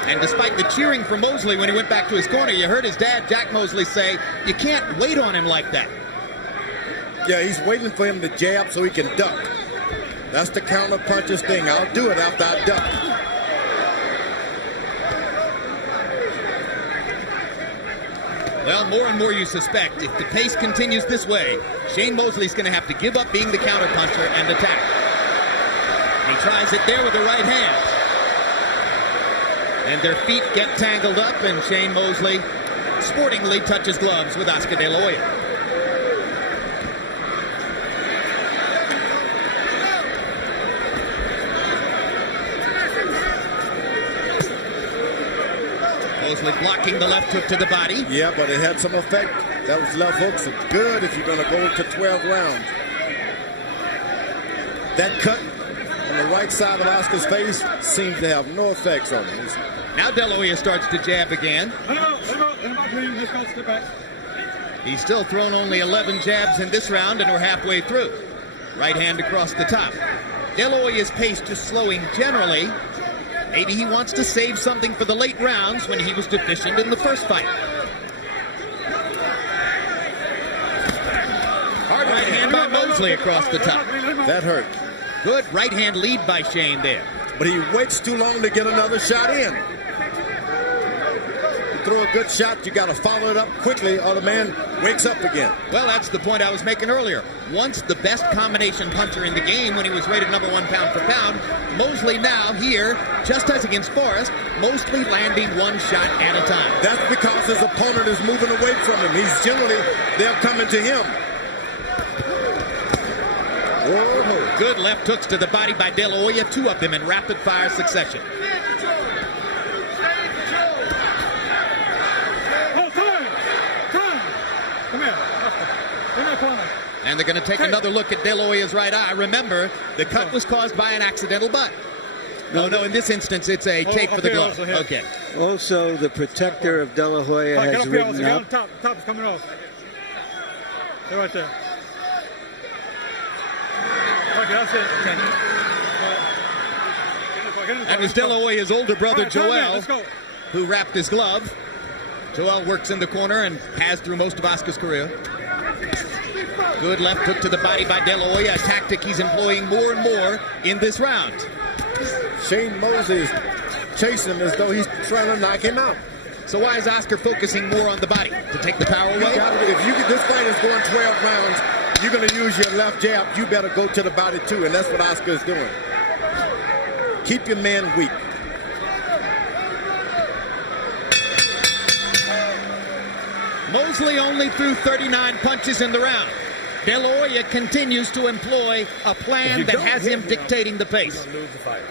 And despite the cheering for Mosley when he went back to his corner, you heard his dad, Jack Mosley, say, you can't wait on him like that. Yeah, he's waiting for him to jab so he can duck. That's the counter puncher's thing. I'll do it after I duck. Well, more and more you suspect, if the pace continues this way, Shane Mosley's going to have to give up being the counterpuncher and attack. He tries it there with the right hand. And their feet get tangled up, and Shane Mosley sportingly touches gloves with Oscar De La Hoya. Mosley blocking the left hook to the body. Yeah, but it had some effect. Those left hooks are good if you're going to go to 12 rounds. That cut on the right side of Oscar's face seems to have no effects on him. Now De La Hoya starts to jab again. He's still thrown only 11 jabs in this round, and we're halfway through. Right hand across the top. De La Hoya's pace just slowing generally. Maybe he wants to save something for the late rounds when he was deficient in the first fight. Hard right hand by Mosley across the top. That hurt. Good right hand lead by Shane there. But he waits too long to get another shot in. You throw a good shot, you got to follow it up quickly, or the man wakes up again. Well, that's the point I was making earlier. Once the best combination puncher in the game when he was rated number 1 pound for pound, Mosley now here, just as against Forrest, mostly landing one shot at a time. That's because his opponent is moving away from him. He's generally, they're coming to him. Whoa. Good left hooks to the body by De La Hoya, 2 of them in rapid fire succession. And they're going to take another look at De La Hoya's right eye. Remember, the cut was caused by an accidental butt. No, in this instance, it's a tape for the glove. Okay. Also, the protector of De La Hoya has ridden up. Top is coming off. They're right there. Okay, that's it. Okay. That was De La Hoya's older brother, All right, come on, Joel, let's go. who wrapped his glove. Joel works in the corner and has through most of Oscar's career. Good left hook to the body by De La Hoya, a tactic he's employing more and more in this round. Shane Mosley is chasing him as though he's trying to knock him out. So why is Oscar focusing more on the body? To take the power away? This fight is going 12 rounds, you're going to use your left jab, you better go to the body too, and that's what Oscar is doing. Keep your man weak. Mosley only threw 39 punches in the round. De La Hoya continues to employ a plan that has him dictating the pace. You're gonna lose the fight.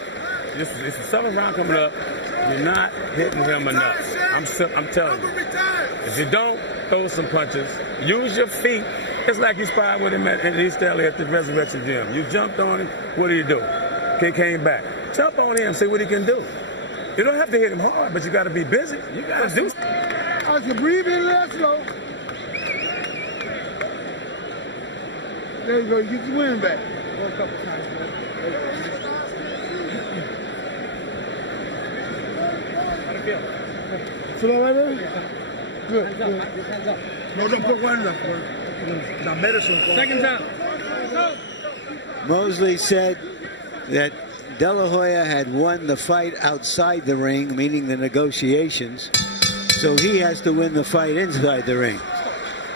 This is the 7th round coming up. You're not hitting him enough. I'm telling you. If you don't throw some punches, use your feet. It's like you sparred with him in East LA at the Resurrection Gym. You jumped on him. What do you do? He came back. Jump on him. See what he can do. You don't have to hit him hard, but you got to be busy. You got to do. I can breathe in less slow. There you go. You get your wind back. A couple times, feel all right there? Good, good. No, don't put one up. Now medicine. Seconds out. Mosley said that De La Hoya had won the fight outside the ring, meaning the negotiations, so he has to win the fight inside the ring.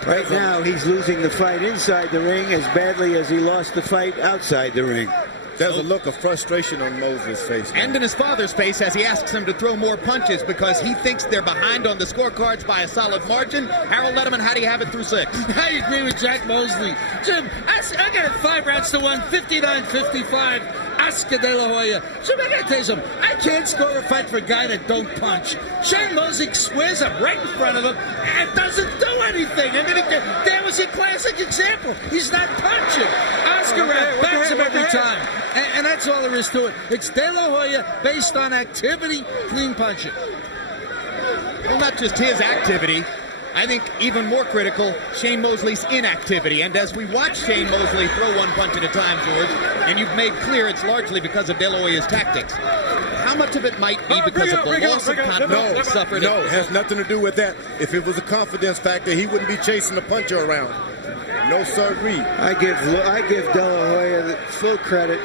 Right now, he's losing the fight inside the ring as badly as he lost the fight outside the ring. There's a look of frustration on Mosley's face. And in his father's face as he asks him to throw more punches because he thinks they're behind on the scorecards by a solid margin. Harold Letterman, how do you have it through 6? I agree with Jack Mosley. Jim, I got it 5 rounds to 1, 59-55. Oscar De La Hoya. Jim, I gotta tell you something. I can't score a fight for a guy that don't punch. Shane Mosley squares up right in front of him and doesn't do anything. I mean, that was a classic example. He's not punching. Oscar backs him every time. And that's all there is to it. It's De La Hoya based on activity, clean punching. Well, not just his activity. I think even more critical, Shane Mosley's inactivity. And as we watch Shane Mosley throw one punch at a time, George, and you've made clear it's largely because of De La Hoya's tactics, how much of it might be because of the loss of confidence he suffered? No, it has nothing to do with that. If it was a confidence factor, he wouldn't be chasing the puncher around. No, sir, I give De La Hoya full credit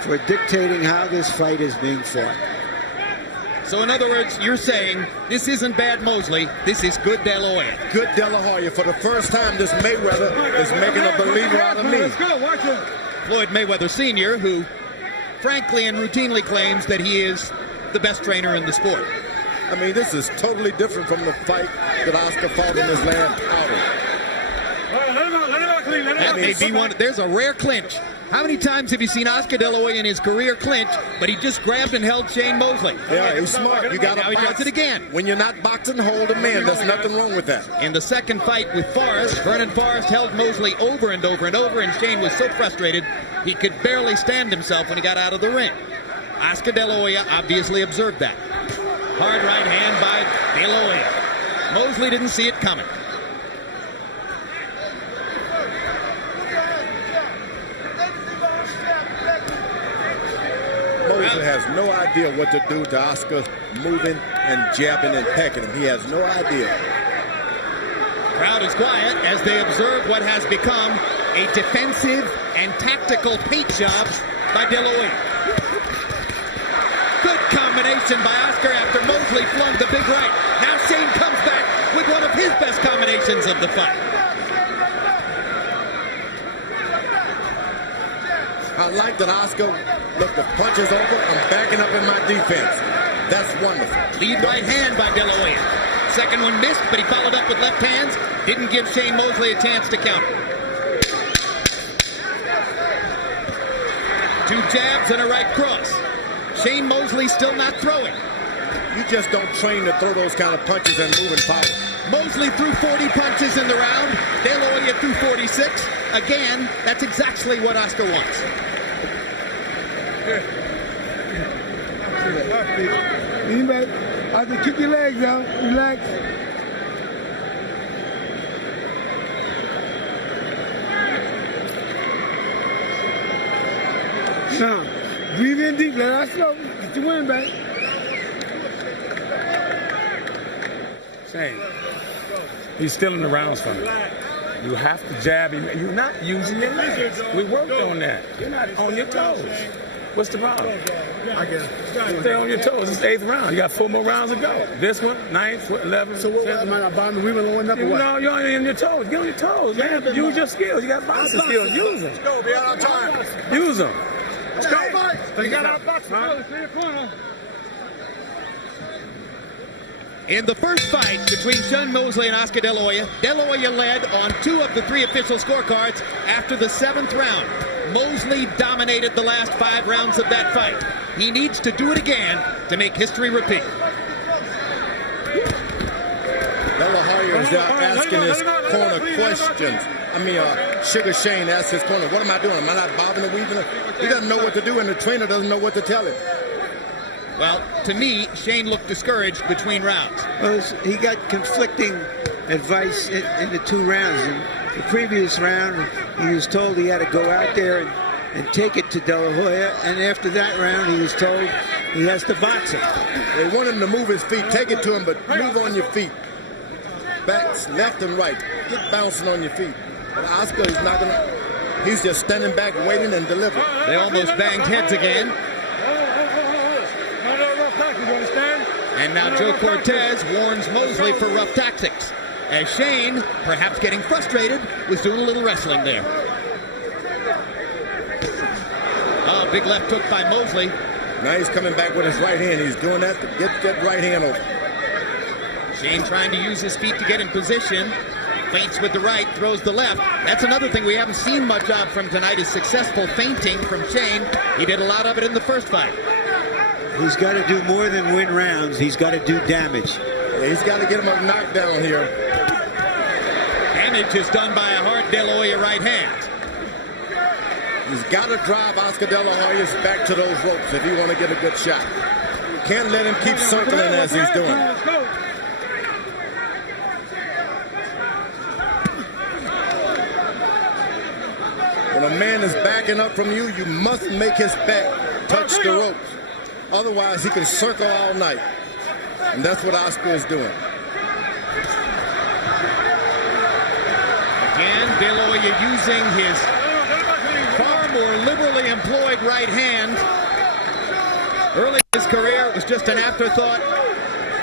for dictating how this fight is being fought. So in other words, you're saying this isn't bad Mosley, this is good De La Hoya. Good De La Hoya. For the first time, this Mayweather is making a believer out of me. Let's go, watch it. Floyd Mayweather Sr., who frankly and routinely claims that he is the best trainer in the sport. I mean, this is totally different from the fight that Oscar fought in his last outing. That may be one. There's a rare clinch. How many times have you seen Oscar De La Hoya in his career clinch, but he just grabbed and held Shane Mosley? Yeah, he's smart. You got to Now he does it again. When you're not boxing, hold a man. There's nothing wrong with that. In the second fight with Forrest, Vernon Forrest held Mosley over and over and over, and Shane was so frustrated he could barely stand himself when he got out of the ring. Oscar De La Hoya obviously observed that. Hard right hand by De La Hoya. Mosley didn't see it coming. Mosley has no idea what to do to Oscar moving and jabbing and pecking him. He has no idea. Crowd is quiet as they observe what has become a defensive and tactical paint job by De La Hoya. Good combination by Oscar after Mosley flung the big right. Now Shane comes back with one of his best combinations of the fight. I like that Oscar, look, the punch is over. I'm backing up in my defense. That's wonderful. Lead right hand by De La Hoya. Second one missed, but he followed up with left hands. Didn't give Shane Mosley a chance to counter. Two jabs and a right cross. Shane Mosley still not throwing. You just don't train to throw those kind of punches and move in power. Mosley threw 40 punches in the round. De La Hoya threw 46. Again, that's exactly what Oscar wants. Anybody, I can kick your legs out. Relax. Now, breathe in deep. Let us slow. Get your win back. Shane, he's stealing the rounds from you. You have to jab him. You're not using your legs. We worked on that. You're not on your toes. What's the problem? I get it. Stay on your toes. It's the 8th round. You got 4 more rounds to go. This one, 9th, 11th. So what am I not bombing? We were on up or what? No, you're on your toes. Get on your toes, man. Use your skills. You got boxing skills. Use them. Let's go. Be out on time. Use them. Let's go, Mike. You got our boxing. In the first fight between Shane Mosley and Oscar De La Hoya led on 2 of the 3 official scorecards after the 7th round. Mosley dominated the last 5 rounds of that fight. He needs to do it again to make history repeat. De La Hoya is asking his corner questions. Sugar Shane asked his corner, what am I doing? Am I not bobbing and weaving? He doesn't know what to do, and the trainer doesn't know what to tell him. Well, to me, Shane looked discouraged between rounds. Well, he got conflicting advice in the 2 rounds. In the previous round, he was told he had to go out there and take it to De La Hoya, and after that round, he was told he has to box him. They want him to move his feet, take it to him, but move on your feet. Backs, left and right. Get bouncing on your feet. But Oscar is not gonna. He's just standing back, waiting and delivering. They almost banged heads again. And now Joe Cortez warns Mosley for rough tactics, as Shane, perhaps getting frustrated, was doing a little wrestling there. Oh, big left hook by Mosley. Now he's coming back with his right hand. He's doing that to get that right hand over. Shane trying to use his feet to get in position. Feints with the right, throws the left. That's another thing we haven't seen much of from tonight is successful feinting from Shane. He did a lot of it in the first fight. He's got to do more than win rounds. He's got to do damage. Yeah, he's got to get him a knockdown here. Damage is done by a hard De La Hoya right hand. He's got to drive Oscar De La Hoya's back to those ropes if you want to get a good shot. Can't let him keep circling as he's doing. When a man is backing up from you, you must make his back touch the ropes. Otherwise, he can circle all night. And that's what Oscar is doing. Again, De La Hoya using his far more liberally employed right hand. Early in his career, it was just an afterthought.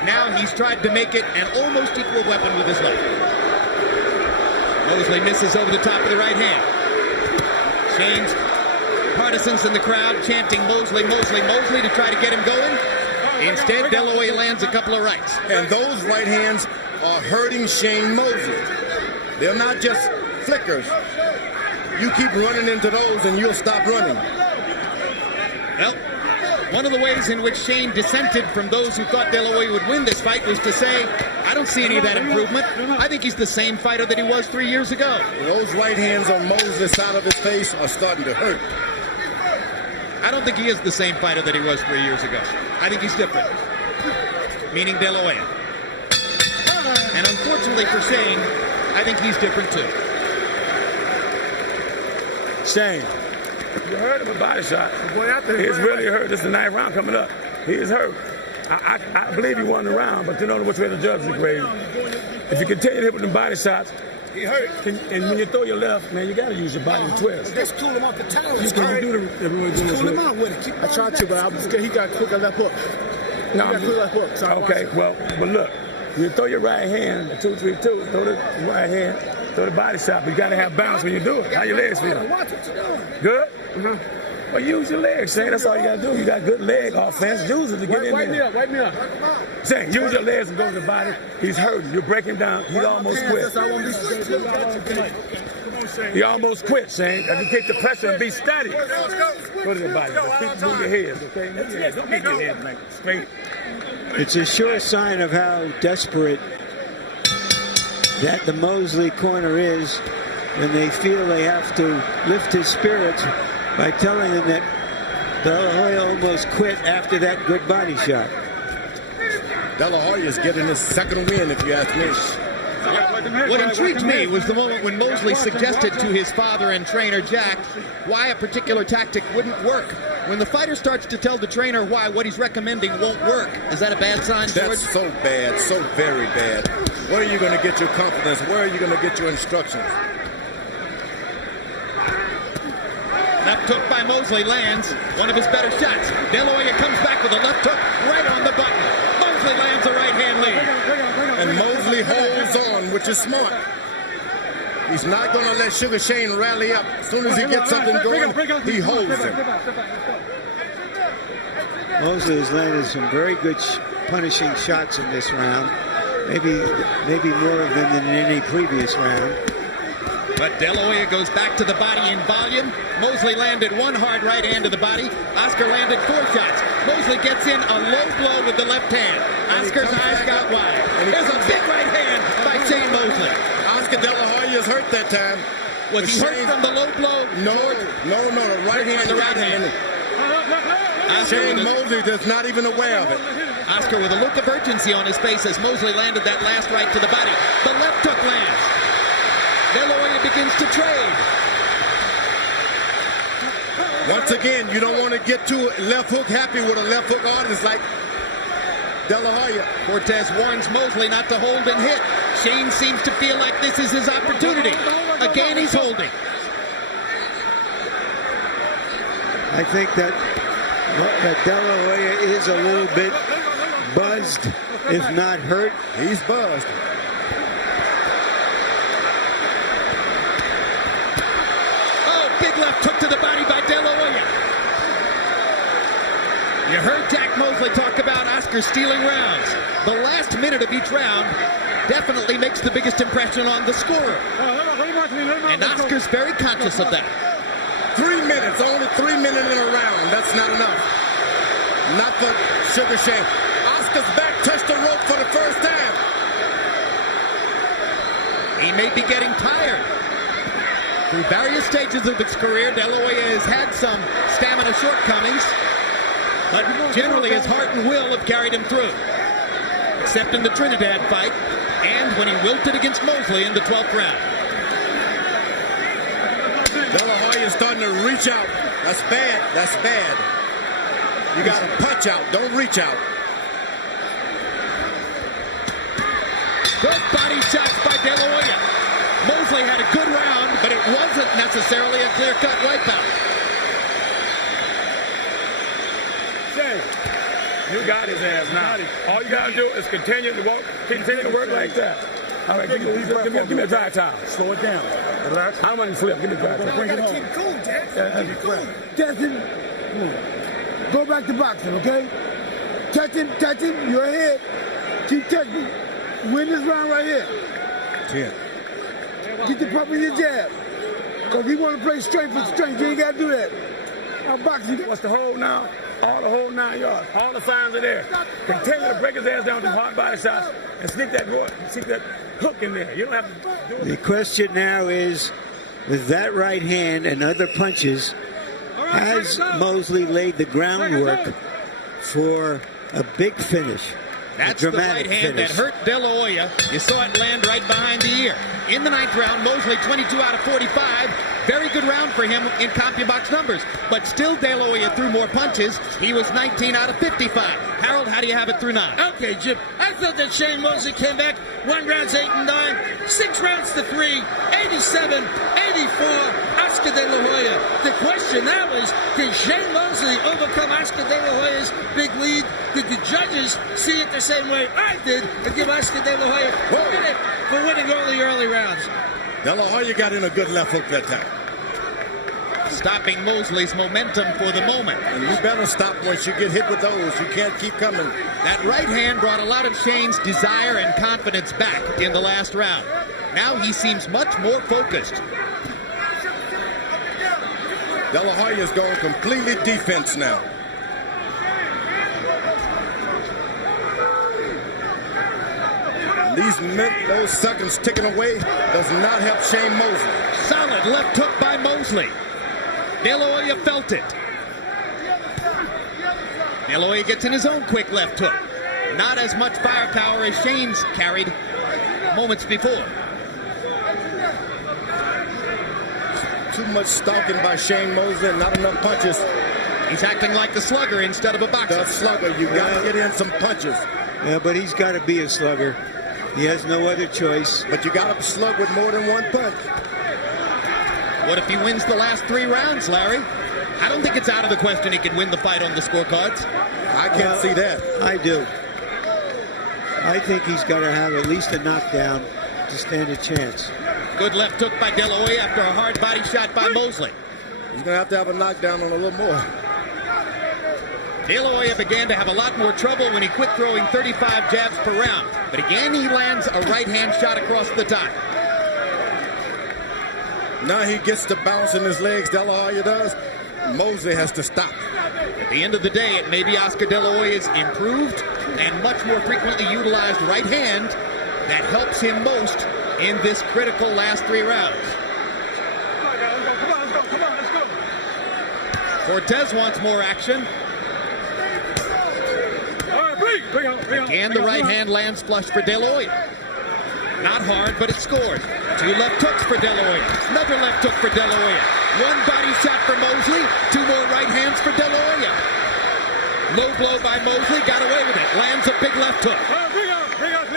Now he's tried to make it an almost equal weapon with his left. Mosley misses over the top of the right hand. Shane's partisans in the crowd chanting Mosley, Mosley, Mosley to try to get him going. Instead, De La Hoya lands a couple of rights. And those right hands are hurting Shane Mosley. They're not just flickers. You keep running into those and you'll stop running. Well, one of the ways in which Shane dissented from those who thought De La Hoya would win this fight was to say, I don't see any of that improvement. I think he's the same fighter that he was 3 years ago. Those right hands on Mosley's side of his face are starting to hurt. I don't think he is the same fighter that he was 3 years ago. I think he's different. Meaning De La Hoya. And unfortunately for Shane, I think he's different too. Shane, you heard of a body shot. He's really hurt. This is the 9th round coming up. He is hurt. I believe he won the round, but you don't know which way the judge is grading. If you continue to hit with the body shots, he hurt. And when you throw your left, man, you got to use your body to twist. Just cool him off the towel. You can do the everyone doing cool him out with it. I tried to, but I was scared he got quicker left hook. No, he got quicker left hook. So okay, well, but look, you throw your right hand, 2-3-2, throw the right hand, throw the body shot, but you got to have balance when you do it. How your legs feel? Watch what you're doing. Good? Mm-hmm. Well, use your legs, Shane. That's all you got to do. You got good leg offense. Use it to get in there. Wipe me up. Shane, use your legs and go to the body. He's hurting. You break him down. He almost quit. He almost quit, Shane. If you take the pressure and be steady. Go to the body. Move your head, okay? Move your head. Don't make your head like straight. It's a sure sign of how desperate that the Mosley corner is when they feel they have to lift his spirits by telling him that De La Hoya almost quit after that good body shot. De La Hoya is getting his second win, if you ask me. What intrigued me was the moment when Mosley suggested to his father and trainer, Jack, why a particular tactic wouldn't work When the fighter starts to tell the trainer why what he's recommending won't work, is that a bad sign, George? That's so bad, so very bad. Where are you going to get your confidence? Where are you going to get your instructions? Left hook by Mosley lands. One of his better shots. De La Hoya comes back with a left hook right on the button. Mosley lands a right-hand lead. And Mosley holds on, which is smart. He's not going to let Sugar Shane rally up. As soon as he gets something going, he holds him. Mosley has landed some very good punishing shots in this round. Maybe more of them than in any previous round. But De La Hoya goes back to the body in volume. Mosley landed one hard right hand to the body. Oscar landed 4 shots. Mosley gets in a low blow with the left hand. Oscar's eyes got wide. There's a big right hand by Shane Mosley. Oscar De La Hoya is hurt that time. Was he hurt from the low blow? No, the right hand. The right hand. Shane Mosley is not even aware of it. Oscar with a look of urgency on his face as Mosley landed that last right to the body. The left hook lands. De La Hoya begins to trade. Once again, you don't want to get too left hook happy with a left hook audience like De La Hoya. Cortez warns Mosley not to hold and hit. Shane seems to feel like this is his opportunity. Again, he's holding. I think that De La Hoya is a little bit buzzed, if not hurt. He's buzzed. Big left hook to the body by De La Hoya. You heard Jack Mosley talk about Oscar stealing rounds. The last minute of each round definitely makes the biggest impression on the scorer. And Oscar's very conscious of that. 3 minutes, only 3 minutes in a round. That's not enough. Not for Sugar Shane. Oscar's back touched the rope for the first time. He may be getting tired. Through various stages of his career, De La Hoya has had some stamina shortcomings, but generally his heart and will have carried him through. Except in the Trinidad fight, and when he wilted against Mosley in the 12th round. De La Hoya is starting to reach out. That's bad. That's bad. You got to punch out. Don't reach out. Good body shots by De La Hoya. Mosley had a good round, but it wasn't necessarily a clear-cut wipeout. Shane, you got his ass now. All you got to do is continue to work like that. All right, give me a dry towel. Slow it down. Relax. I want to flip. Give me a dry towel. Bring it home. Keep cool, Jack. Keep cool. Justin, go back to boxing, okay? Touch him, you're ahead. Keep touching. Win this round right here. 10. Get the pump in your jab. Because we want to play straight for strength. You ain't got to do that. Our boxing. What's the hold now? All the whole 9 yards. All the signs are there. Continue to break his ass down with hard body shots and sneak that hook in there. You don't have to do it. The question now is, with that right hand and other punches, has Mosley laid the groundwork for a big finish? That's the right hand that hurt De La Hoya. You saw it land right behind the ear. In the 9th round, Mosley 22 out of 45. Very good round for him in CompuBox numbers. But still, De La Hoya threw more punches. He was 19 out of 55. Harold, how do you have it through 9? Okay, Jim. I thought that Shane Mosley came back 1 rounds 8 and 9, 6 rounds to 3, 87, 84. Oscar De La Hoya. The question now is, did Shane Mosley overcome Oscar De La Hoya's big lead? Did the judges see it the same way I did and give Oscar De La Hoya credit for winning all the early rounds? De La Hoya got in a good left hook that time. Stopping Mosley's momentum for the moment. And you better stop once you get hit with those. You can't keep coming. That right hand brought a lot of Shane's desire and confidence back in the last round. Now he seems much more focused. De La Hoya's going completely defense now. Those seconds ticking away does not help Shane Mosley. Solid left hook by Mosley. De La Hoya felt it. De La Hoya gets in his own quick left hook. Not as much firepower as Shane's carried moments before. Too much stalking by Shane Mosley and not enough punches. He's acting like the slugger instead of a boxer. The slugger, you got to get in some punches. Yeah, but he's got to be a slugger. He has no other choice. But you got to slug with more than one punch. What if he wins the last 3 rounds, Larry? I don't think it's out of the question he can win the fight on the scorecards. I can't see that. I do. I think he's got to have at least a knockdown to stand a chance. Good left hook by De La Hoya after a hard body shot by Mosley. He's going to have a knockdown on a little more. De La Hoya began to have a lot more trouble when he quit throwing 35 jabs per round. But again, he lands a right-hand shot across the top. Now he gets to bounce in his legs, De La Hoya does. Mosley has to stop. At the end of the day, it may be Oscar De La Hoya's improved and much more frequently utilized right hand that helps him most in this critical last 3 rounds. Cortez wants more action. Again, the right hand lands flush for De La Hoya. Not hard, but it scores. 2 left hooks for De La Hoya. Another left hook for De La Hoya. 1 body shot for Mosley. 2 more right hands for De La Hoya. Low blow by Mosley. Got away with it. Lands a big left hook.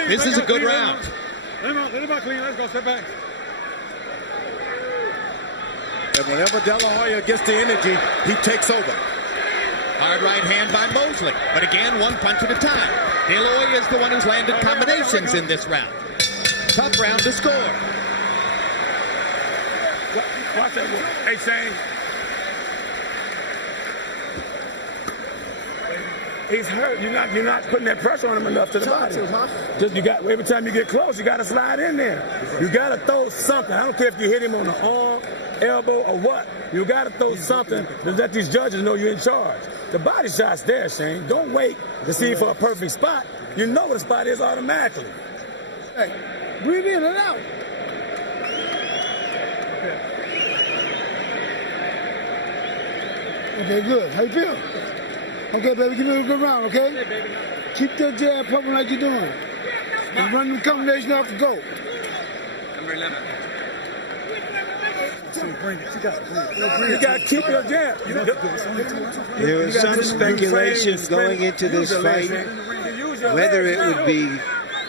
This is a good round. Let's go. Step back. And whenever De La Hoya gets the energy, he takes over. Hard right hand by Mosley. But again, 1 punch at a time. De La Hoya is the one who's landed combinations in this round. Tough round to score. Watch that. Hey, Shane. He's hurt. You're not putting that pressure on him enough to the body. Just every time you get close, you got to slide in there. You got to throw something. I don't care if you hit him on the arm, elbow, or what. You got to throw something to let these judges know you're in charge. The body shot's there, Shane. Don't wait to see for a perfect spot. You know what the spot is automatically. Hey, breathe in and out. Okay, good. How you feel? Okay, baby, give me a good round, okay? Hey, baby. Keep that jab pumping like you're doing. And run the combination off the go. Number 11. You got to keep your jab. There was some speculation going into this fight whether it would be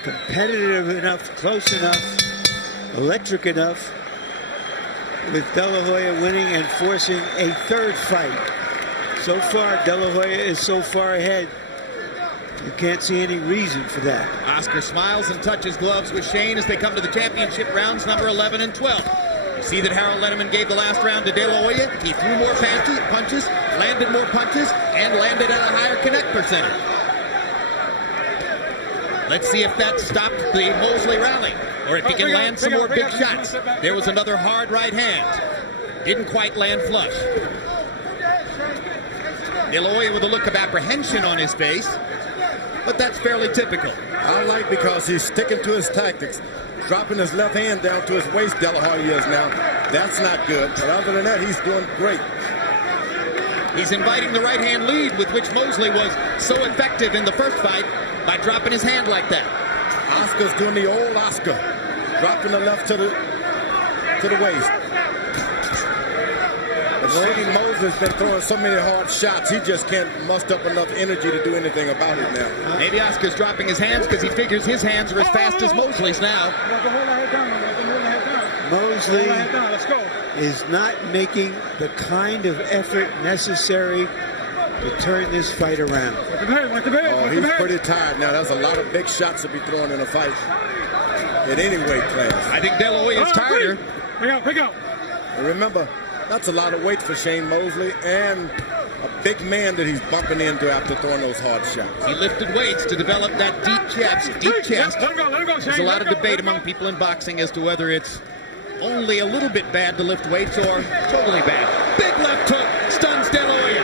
competitive enough, close enough, electric enough, with De La Hoya winning and forcing a 3rd fight. So far, De La Hoya is so far ahead, you can't see any reason for that. Oscar smiles and touches gloves with Shane as they come to the championship rounds number 11 and 12. You see that Harold Letterman gave the last round to De La Hoya. He threw more punches, landed more punches, and landed at a higher connect percentage. Let's see if that stopped the Mosley rally, or if he can land some more big shots. There was another hard right hand. Didn't quite land flush. De La Hoya with a look of apprehension on his face, but that's fairly typical. I like because he's sticking to his tactics, dropping his left hand down to his waist. De La Hoya is now. That's not good. But other than that, he's doing great. He's inviting the right hand lead with which Mosley was so effective in the first fight by dropping his hand like that. Oscar's doing the old Oscar, dropping the left to the waist. Shane Mosley's been throwing so many hard shots, he just can't muster up enough energy to do anything about it now. Maybe Oscar's dropping his hands because he figures his hands are as fast as Mosley's now. Mosley is not making the kind of effort necessary to turn this fight around. Oh, he's pretty tired now. That's a lot of big shots to be thrown in a fight at any weight class. I think De La Hoya is tireder. Pick out. And remember, that's a lot of weight for Shane Mosley and a big man that he's bumping into after throwing those hard shots. He lifted weights to develop that deep chest. There's a lot of debate among people in boxing as to whether it's only a little bit bad to lift weights or totally bad. Big left hook stuns De La Hoya.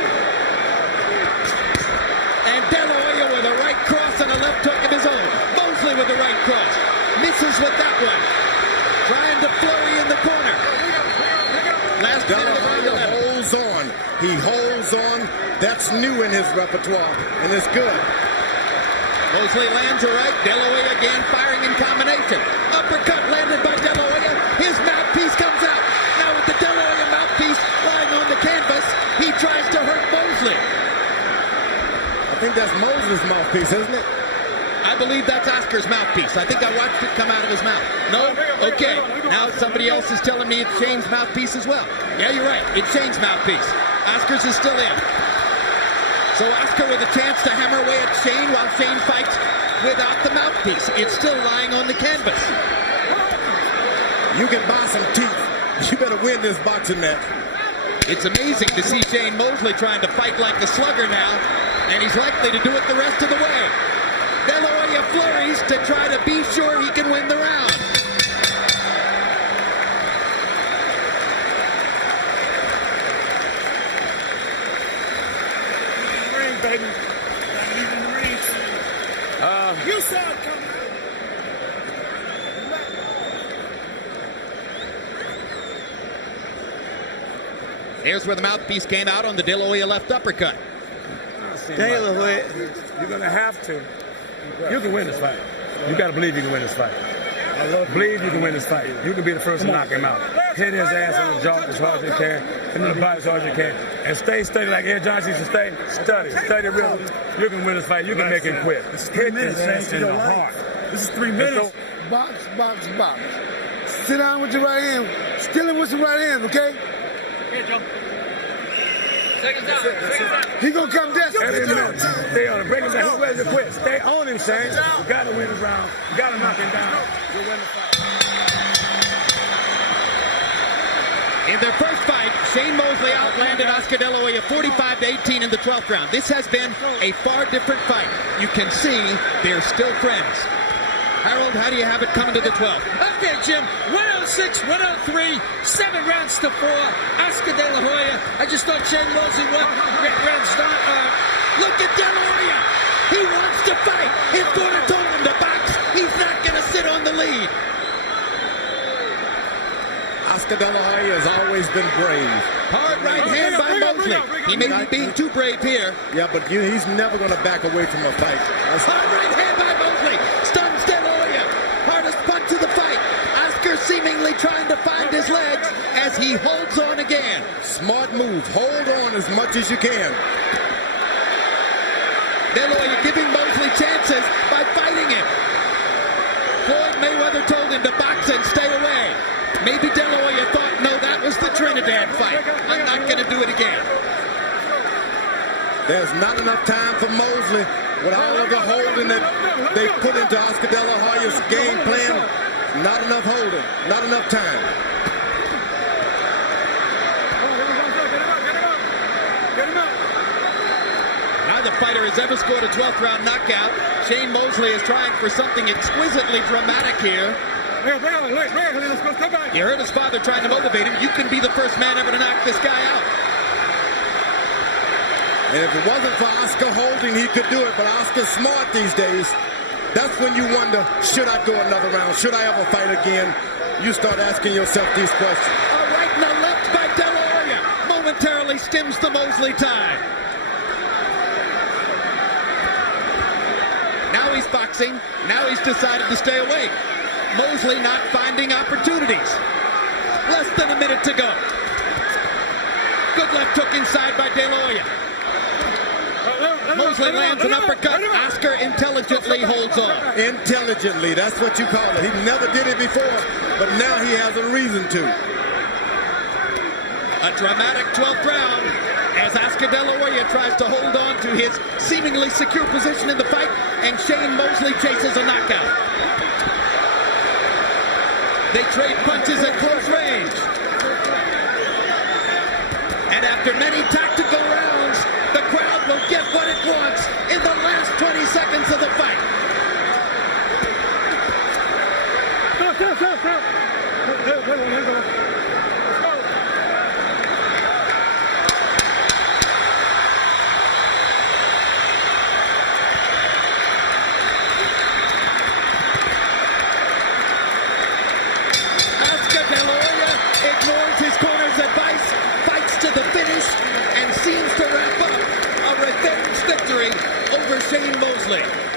And De La Hoya with a right cross and a left hook of his own. Mosley with the right cross. Misses with that one. Trying to flurry in the corner. Last De La Hoya holds on. He holds on. That's new in his repertoire, and it's good. Mosley lands a right. De La Hoya again firing in combination. Uppercut landed by De La Hoya. His mouthpiece comes out. Now with the De La Hoya mouthpiece lying on the canvas, he tries to hurt Mosley. mouthpiece, isn't it? I believe that's Oscar's mouthpiece. I think I watched it come out of his mouth. No? Okay. Now somebody else is telling me it's Shane's mouthpiece as well. Yeah, you're right. It's Shane's mouthpiece. Oscar's is still in. So Oscar with a chance to hammer away at Shane while Shane fights without the mouthpiece. It's still lying on the canvas. You can buy some teeth. You better win this boxing match. It's amazing to see Shane Mosley trying to fight like a slugger now, and he's likely to do it the rest of the way. De La Hoya flurries to try to be sure he can win the round. Ring, baby. You saw it coming. Here's where the mouthpiece came out on the De La Hoya left uppercut. De La Hoya, you're going to have to. You can win this fight. You got to believe you can win this fight. Believe you can win this fight. You can be the first to knock him out. Hit his ass on the jaw as hard as you can, and in the body as hard as you can. And stay steady like Ed Johnson used to stay. Study real. You can win this fight. You can make him quit. Hit his ass in the heart. This is 3 minutes. Box, box, box. Sit down with your right hand. Steal him with your right hand, okay? Here, Joe. He gonna come down. Every minute. Stay on him. Break him down. He's ready to quit. Stay on him, Shane. You gotta win this round. You gotta knock him down. You'll win the fight. In their first fight, Shane Mosley outlanded Oscar De La Hoya 45-18 in the 12th round. This has been a far different fight. You can see they're still friends. Harold, how do you have it coming to the 12th? Okay, Jim. 106, 103, 7 rounds to 4. Oscar De La Hoya. I just thought Shane Mosley won. Look at De La Hoya. He wants to fight. His corner told him to box. He's not going to sit on the lead. Oscar De La Hoya has always been brave. Hard right hand by Mosley. He may be being too brave here. Yeah, but he's never going to back away from a fight. Hard right hand by Mosley. Stuns De La Hoya. Hardest punch of the fight. Oscar seemingly trying to find his legs as he holds on again. Smart move. Hold on as much as you can. De La Hoya giving Mosley chances by fighting him. Floyd Mayweather told him to box and stay away. Maybe De La Hoya thought, no, that was the Trinidad fight. I'm not going to do it again. There's not enough time for Mosley with all of the holding that they put into Oscar De La Hoya's game plan. Not enough holding. Not enough time. Neither fighter has ever scored a 12th round knockout. Shane Mosley is trying for something exquisitely dramatic here. You heard his father trying to motivate him. You can be the first man ever to knock this guy out. And if it wasn't for Oscar holding, he could do it. But Oscar's smart these days. That's when you wonder, should I go another round? Should I ever fight again? You start asking yourself these questions. A right and a left by De La Hoya momentarily stims the Mosley tide. Now he's boxing. Now he's decided to stay awake. Mosley not finding opportunities. Less than a minute to go. Good left hook inside by De La Hoya. Mosley lands an uppercut. Oscar intelligently holds on. Intelligently, that's what you call it. He never did it before, but now he has a reason to. A dramatic 12th round as Oscar De La Hoya tries to hold on to his seemingly secure position in the fight, and Shane Mosley chases a knockout. They trade punches at close range. And after many tactical rounds, the crowd will get what it wants in the last 20 seconds of the fight.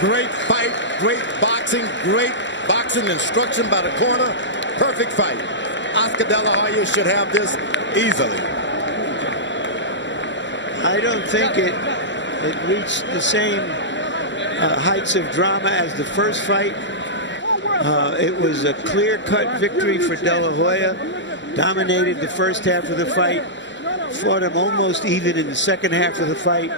Great fight, great boxing instruction by the corner, perfect fight. Oscar De La Hoya should have this easily. I don't think it reached the same heights of drama as the first fight. It was a clear-cut victory for De La Hoya. Dominated the first half of the fight. Fought him almost even in the second half of the fight.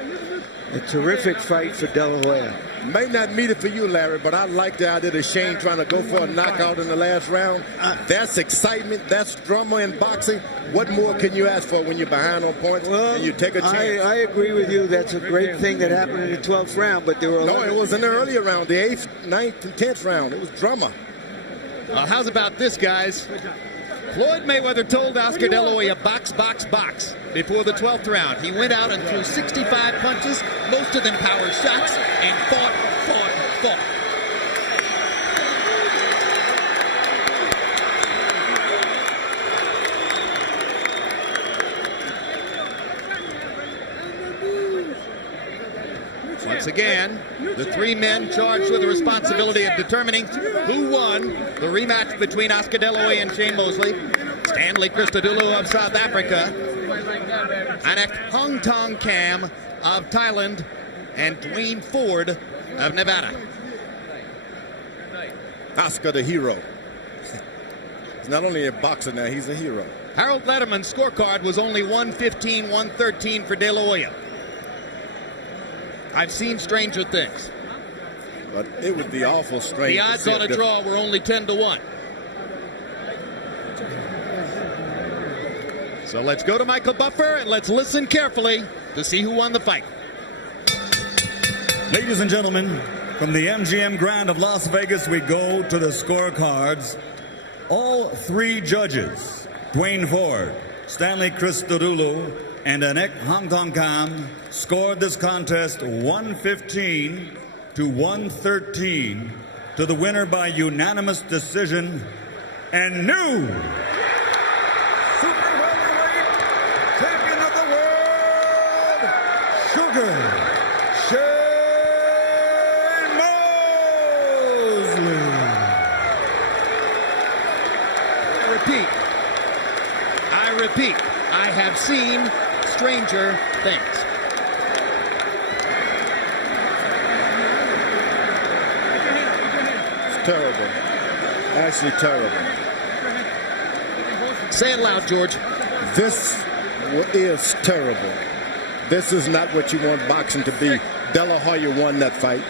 A terrific fight for De La Hoya. May not meet it for you, Larry, but I like the idea of Shane trying to go for a knockout in the last round. That's excitement. That's drama in boxing. What more can you ask for when you're behind on points and you take a chance? I agree with you. That's a great thing that happened in the 12th round, but there were No, it was in the earlier round, the 8th, 9th, and 10th round. It was drama. How's about this, guys? Floyd Mayweather told Oscar De La Hoya, box, box, box, before the 12th round. He went out and threw 65 punches, most of them power shots, and fought. Once again, the three men charged with the responsibility of determining who won the rematch between Oscar De La Hoya and Shane Mosley. Stanley Christodoulou of South Africa, Anak Hong Tong Cam of Thailand, and Dwayne Ford of Nevada. Oscar the hero. He's not only a boxer now, he's a hero. Harold Letterman's scorecard was only 115-113 for De La Hoya. I've seen stranger things. But it would be awful strange. The odds on a draw were only 10-1. So let's go to Michael Buffer and let's listen carefully to see who won the fight. Ladies and gentlemen, from the MGM Grand of Las Vegas, we go to the scorecards. All three judges, Dwayne Ford, Stanley Christodoulou, and Anek Hong Kong Kam, scored this contest 115-113 to the winner by unanimous decision and new super heavyweight champion of the world, Sugar Shane Mosley. I repeat, I have seen stranger things. It's terrible. Actually terrible. Say it loud, George. This is terrible. This is not what you want boxing to be. De La Hoya won that fight.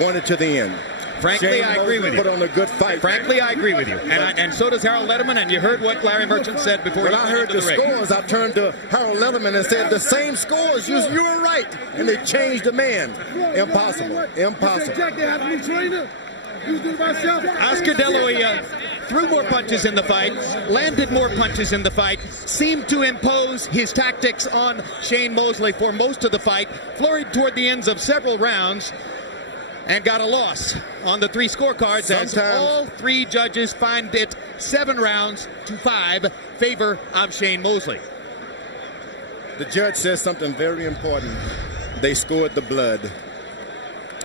Won it to the end. Frankly, Shane I agree with you. Put on a good fight. Frankly, I agree with you. And so does Harold Letterman, and you heard what Larry Merchant said before When he I went heard into the ring. scores, I turned to Harold Letterman and said, the same scores. You were right. And they changed the man. Impossible. Impossible. Oscar De La Hoya threw more punches in the fight, landed more punches in the fight, seemed to impose his tactics on Shane Mosley for most of the fight, flurried toward the ends of several rounds, and got a loss on the three scorecards as all three judges find it 7-5 favor of Shane Mosley. The judge says something very important. They scored the blood.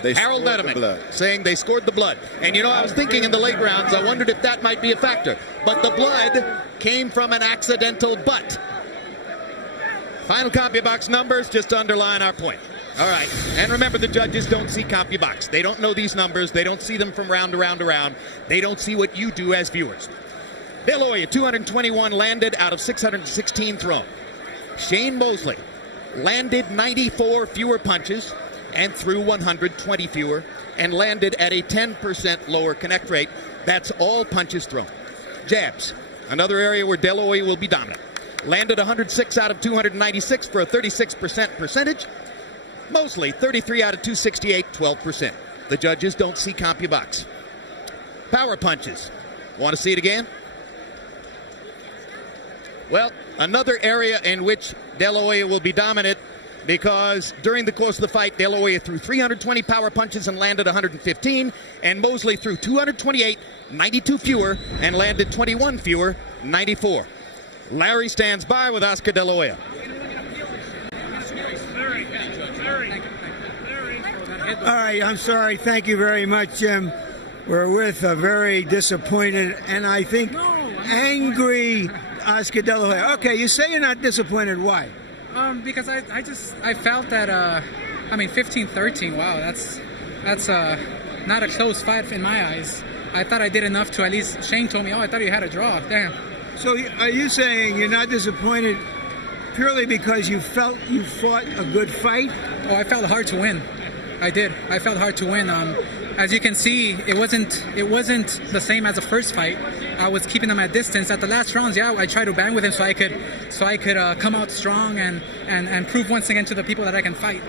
Harold Letterman saying they scored the blood. And you know, I was thinking in the late rounds, I wondered if that might be a factor. But the blood came from an accidental butt. Final CompuBox numbers just to underline our point. All right. And remember, the judges don't see CompuBox. They don't know these numbers. They don't see them from round to round to round. They don't see what you do as viewers. De La Hoya, 221 landed out of 616 thrown. Shane Mosley landed 94 fewer punches and threw 120 fewer and landed at a 10% lower connect rate. That's all punches thrown. Jabs, another area where De La Hoya will be dominant. Landed 106 out of 296 for a 36% percentage. Mosley, 33 out of 268, 12%. The judges don't see CompuBox. Power punches. Want to see it again? Well, another area in which De La Hoya will be dominant, because during the course of the fight, De La Hoya threw 320 power punches and landed 115, and Mosley threw 228, 92 fewer, and landed 21 fewer, 94. Larry stands by with Oscar De La Hoya. All right, I'm sorry. Thank you very much, Jim. We're with a very disappointed and I think angry Oscar De La Hoya. Okay, you say you're not disappointed. Why? Because I felt that, 15-13, wow, That's not a close fight in my eyes. I thought I did enough to at least. Shane told me, "Oh, I thought you had a draw." Damn. So are you saying you're not disappointed purely because you felt you fought a good fight? Oh, I felt hard to win. I did. I felt hard to win. As you can see, it wasn't the same as the first fight. I was keeping him at distance. At the last rounds, yeah, I tried to bang with him so I could come out strong and prove once again to the people that I can fight.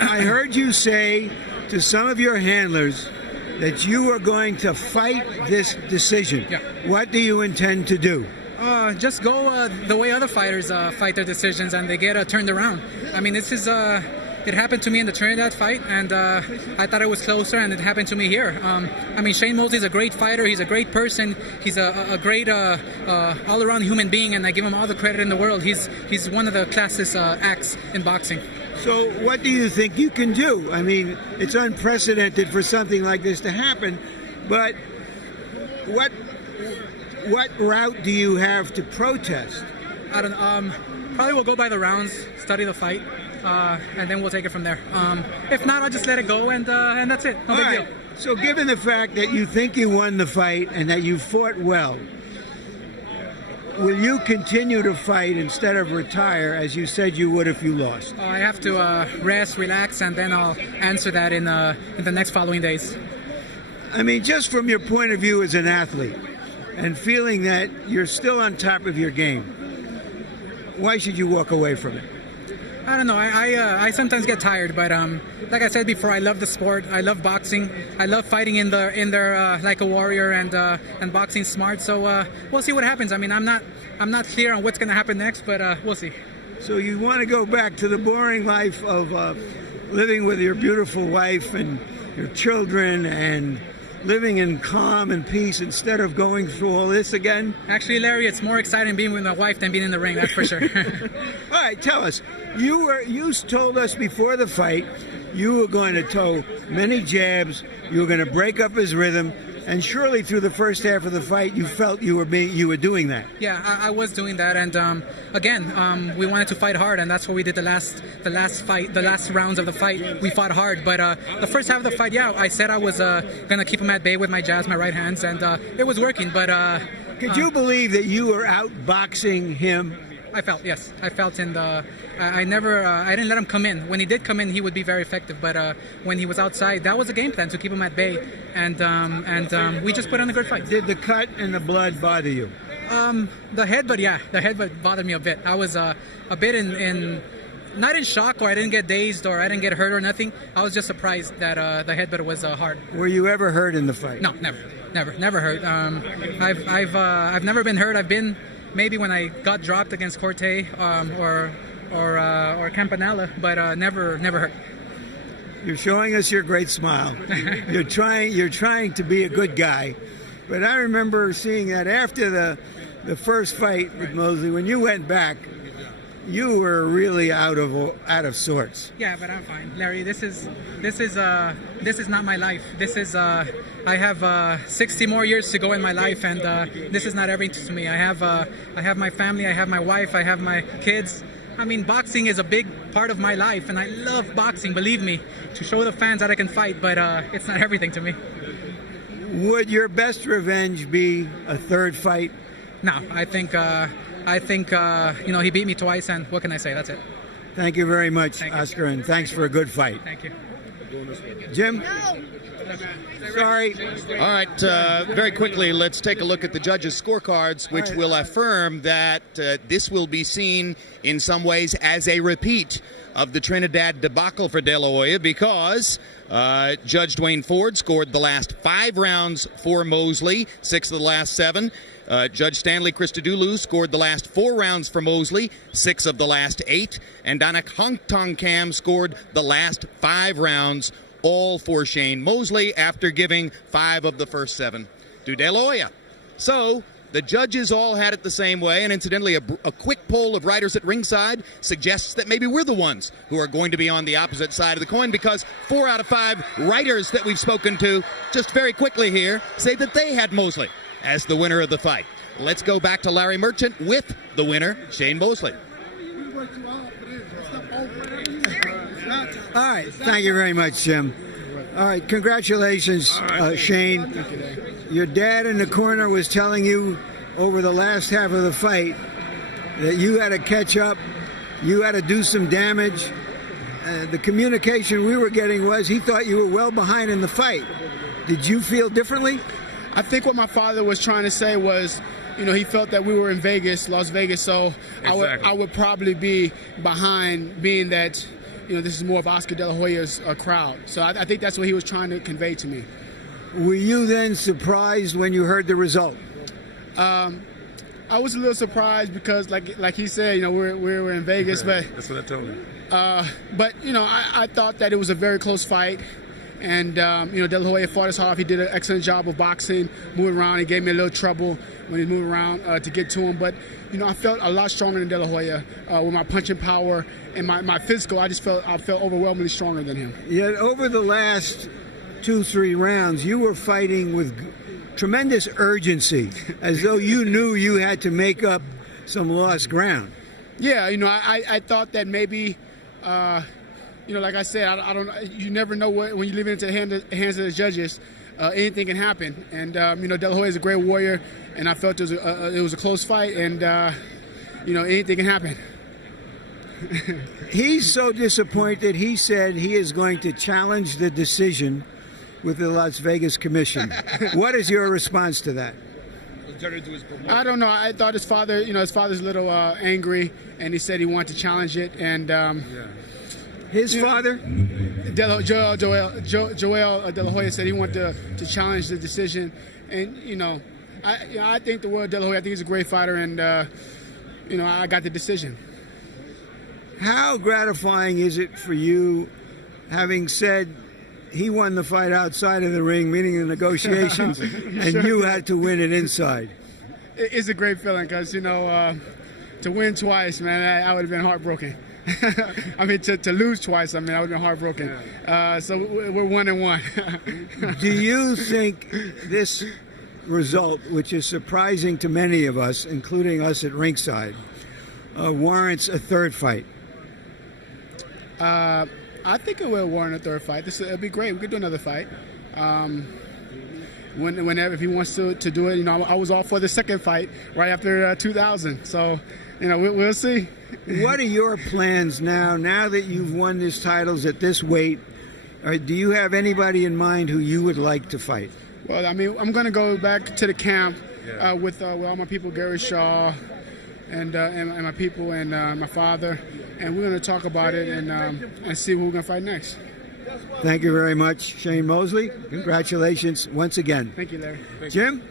I heard you say to some of your handlers that you are going to fight this decision. Yeah. What do you intend to do? Just go the way other fighters fight their decisions, and they get turned around. I mean, this is it happened to me in the Trinidad fight, and I thought it was closer, and it happened to me here. I mean, Shane Mosley is a great fighter. He's a great person. He's a great all-around human being, and I give him all the credit in the world. He's one of the classest acts in boxing. So what do you think you can do? I mean, it's unprecedented for something like this to happen, but what route do you have to protest? I don't know. Probably we'll go by the rounds, study the fight, and then we'll take it from there. If not, I'll just let it go, and that's it. No big deal. So given the fact that you think you won the fight and that you fought well, will you continue to fight instead of retire as you said you would if you lost? I have to rest, relax, and then I'll answer that in the next following days. I mean, just from your point of view as an athlete and feeling that you're still on top of your game, why should you walk away from it? I don't know. I sometimes get tired, but like I said before, I love the sport. I love boxing. I love fighting in there like a warrior and boxing smart. So we'll see what happens. I mean, I'm not clear on what's going to happen next, but we'll see. So you want to go back to the boring life of living with your beautiful wife and your children and living in calm and peace instead of going through all this again? Actually, Larry, it's more exciting being with my wife than being in the ring, that's for sure. All right, tell us. You told us before the fight you were going to throw many jabs, you were going to break up his rhythm, and surely through the first half of the fight you felt you were doing that. Yeah, I was doing that, and again, we wanted to fight hard, and that's what we did the last rounds of the fight. We fought hard, but the first half of the fight, yeah, I said I was gonna keep him at bay with my jabs, my right hands, and it was working. But could you believe that you were outboxing him? I felt, yes. I felt in the. I didn't let him come in. When he did come in, he would be very effective. But when he was outside, that was a game plan to keep him at bay. And we just put on a good fight. Did the cut and the blood bother you? The headbutt bothered me a bit. I was a bit in not in shock, or I didn't get dazed, or I didn't get hurt or nothing. I was just surprised that the headbutt was hard. Were you ever hurt in the fight? No, never hurt. I've never been hurt. I've been. Maybe when I got dropped against Corte or Campanella, but never hurt. You're showing us your great smile. You're trying to be a good guy. But I remember seeing that after the first fight with Mosley, when you went back, you were really out of sorts. Yeah, but I'm fine, Larry. This is not my life. This is I have 60 more years to go in my life, and this is not everything to me. I have my family, I have my wife, I have my kids. I mean, boxing is a big part of my life, and I love boxing. Believe me, to show the fans that I can fight, but it's not everything to me. Would your best revenge be a third fight? No, I think he beat me twice, and what can I say? That's it. Thank you very much, Oscar, and thanks for a good fight. Thank you. Jim? No. Sorry. All right, very quickly, let's take a look at the judges' scorecards, which will affirm that this will be seen in some ways as a repeat of the Trinidad debacle for De La Hoya, because Judge Dwayne Ford scored the last 5 rounds for Mosley, 6 of the last 7. Judge Stanley Christodoulou scored the last 4 rounds for Mosley, 6 of the last 8. And Danak Hongtongkam scored the last 5 rounds, all for Shane Mosley, after giving 5 of the first 7 to De La Hoya. So the judges all had it the same way, and incidentally, a quick poll of writers at ringside suggests that maybe we're the ones who are going to be on the opposite side of the coin, because 4 out of 5 writers that we've spoken to, just very quickly here, say that they had Mosley as the winner of the fight. Let's go back to Larry Merchant with the winner, Shane Mosley. All right, thank you very much, Jim. All right, congratulations, Shane. Your dad in the corner was telling you over the last half of the fight that you had to catch up, you had to do some damage. The communication we were getting was he thought you were well behind in the fight. Did you feel differently? I think what my father was trying to say was, you know, he felt that we were in Vegas, Las Vegas, so I would probably be behind, being that, you know, this is more of Oscar De La Hoya's crowd. So I think that's what he was trying to convey to me. Were you then surprised when you heard the result? I was a little surprised because, like he said, you know, we were in Vegas, but that's what I told him. But you know, I thought that it was a very close fight, and you know, De La Hoya fought his hard. He did an excellent job of boxing, moving around. He gave me a little trouble when he moved around to get to him, but you know, I felt a lot stronger than De La Hoya with my punching power and my physical. I felt overwhelmingly stronger than him. Yet over the last 2-3 rounds, you were fighting with tremendous urgency, as though you knew you had to make up some lost ground. Yeah, you know, I thought that maybe, you know, like I said, I don't. You never know when you leave it into the hands of the judges. Anything can happen, and you know, De La Hoya is a great warrior, and I felt it was a close fight, and you know, anything can happen. He's so disappointed. He said he is going to challenge the decision with the Las Vegas Commission. What is your response to that? I don't know. I thought his father, you know, his father's a little angry, and he said he wanted to challenge it. And his father, Joel De La Hoya, said he wanted to challenge the decision. And you know, I think the world of De La Hoya. I think he's a great fighter, and you know, I got the decision. How gratifying is it for you, having said he won the fight outside of the ring, meaning the negotiations, and you had to win it inside? It's a great feeling because, you know, to win twice, man, I would have been heartbroken. I mean, to lose twice, I mean, I would have been heartbroken. So we're 1-1. Do you think this result, which is surprising to many of us, including us at ringside, warrants a third fight? I think it will warrant a third fight. It'll be great. We could do another fight. Whenever, if he wants to do it, you know, I was all for the second fight right after 2000. So, you know, we'll see. What are your plans now that you've won these titles at this weight? Do you have anybody in mind who you would like to fight? Well, I mean, I'm going to go back to the camp with all my people, Gary Shaw, and my people, and my father, and we're going to talk about it and see who we're going to fight next. Thank you very much, Shane Mosley. Congratulations once again. Thank you, Larry. Jim?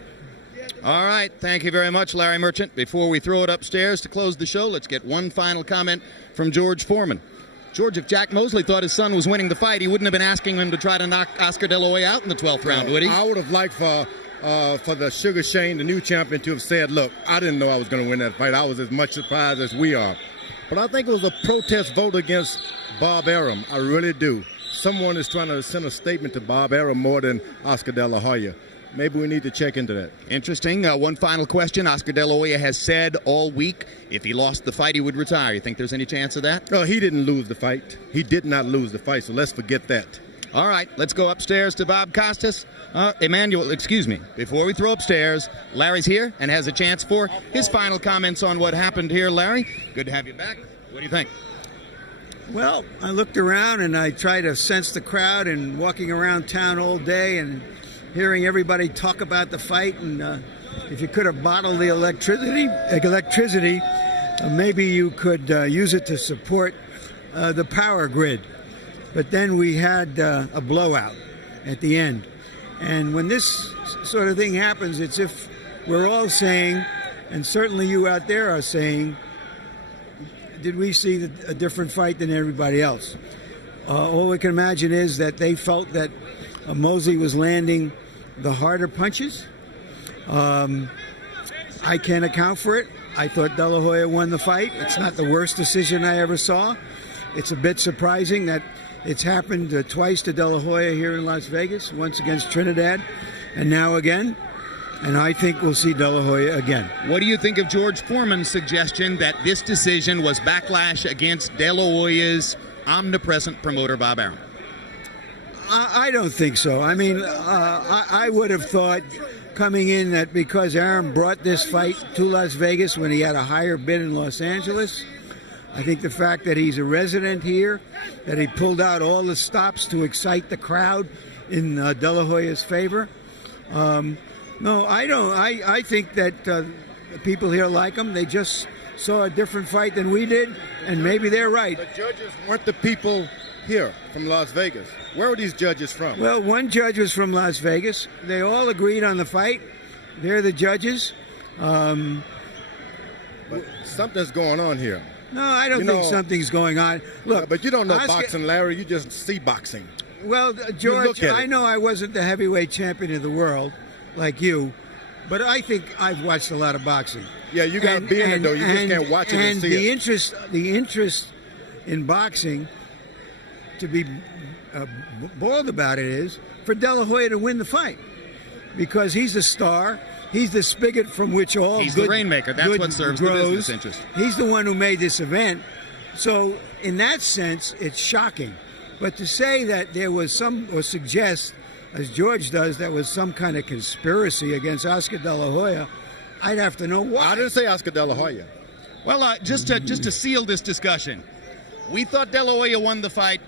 All right. Thank you very much, Larry Merchant. Before we throw it upstairs to close the show, let's get one final comment from George Foreman. George, if Jack Mosley thought his son was winning the fight, he wouldn't have been asking him to try to knock Oscar De La Hoya out in the 12th round, would he? I would have liked for the Sugar Shane, the new champion, to have said, look, I didn't know I was going to win that fight. I was as much surprised as we are. But I think it was a protest vote against Bob Arum. I really do. Someone is trying to send a statement to Bob Arum more than Oscar De La Hoya. Maybe we need to check into that. Interesting. One final question. Oscar De La Hoya has said all week if he lost the fight, he would retire. You think there's any chance of that? No, he didn't lose the fight. He did not lose the fight, so let's forget that. All right, let's go upstairs to Bob Costas. Emmanuel, excuse me. Before we throw upstairs, Larry's here and has a chance for his final comments on what happened here. Larry, good to have you back. What do you think? Well, I looked around and I tried to sense the crowd, and walking around town all day and hearing everybody talk about the fight, and if you could have bottled the electricity, maybe you could use it to support the power grid. But then we had a blowout at the end. And when this sort of thing happens, it's if we're all saying, and certainly you out there are saying, did we see a different fight than everybody else? All we can imagine is that they felt that Mosley was landing the harder punches. I can't account for it. I thought De La Hoya won the fight. It's not the worst decision I ever saw. It's a bit surprising that it's happened twice to De La Hoya here in Las Vegas, once against Trinidad, and now again. And I think we'll see De La Hoya again. What do you think of George Foreman's suggestion that this decision was backlash against De La Hoya's omnipresent promoter, Bob Arum? I don't think so. I mean, I would have thought coming in that because Aaron brought this fight to Las Vegas when he had a higher bid in Los Angeles, I think the fact that he's a resident here, that he pulled out all the stops to excite the crowd in De La Hoya's favor. No, I don't. I think that the people here like him. They just saw a different fight than we did, and maybe they're right. The judges weren't the people here from Las Vegas. Where were these judges from? Well, one judge was from Las Vegas. They all agreed on the fight. They're the judges. But something's going on here. No, I don't think something's going on. Look, but you don't know boxing, Larry. You just see boxing. Well, George, I know I wasn't the heavyweight champion of the world like you, but I think I've watched a lot of boxing. Yeah, you got to be in it, though. You just can't watch it and see it. The interest in boxing, to be bold about it, is for De La Hoya to win the fight, because he's the star. He's the spigot from which all he's good, the rainmaker. That's what serves grows. the business interest. He's the one who made this event. So in that sense, it's shocking. But to say that there was some, or suggest, as George does, that was some kind of conspiracy against Oscar De La Hoya, I'd have to know why. I didn't say Oscar De La Hoya. Well, just to seal this discussion, we thought De La Hoya won the fight,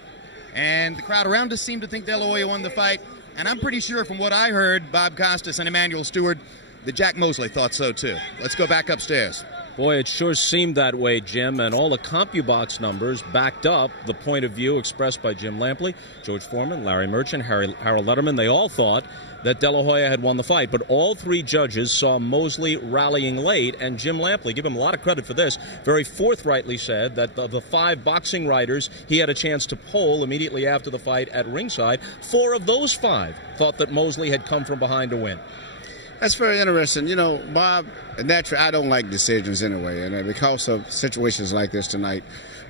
and the crowd around us seemed to think De La Hoya won the fight. And I'm pretty sure from what I heard, Bob Costas and Emmanuel Stewart, that Jack Mosley thought so too. Let's go back upstairs. Boy, it sure seemed that way, Jim, and all the CompuBox numbers backed up the point of view expressed by Jim Lampley, George Foreman, Larry Merchant, Harold Letterman. They all thought that De La Hoya had won the fight, but all three judges saw Mosley rallying late, and Jim Lampley, give him a lot of credit for this, very forthrightly said that of the 5 boxing writers he had a chance to poll immediately after the fight at ringside, 4 of those 5 thought that Mosley had come from behind to win. That's very interesting. You know, Bob, naturally, I don't like decisions anyway, and because of situations like this tonight.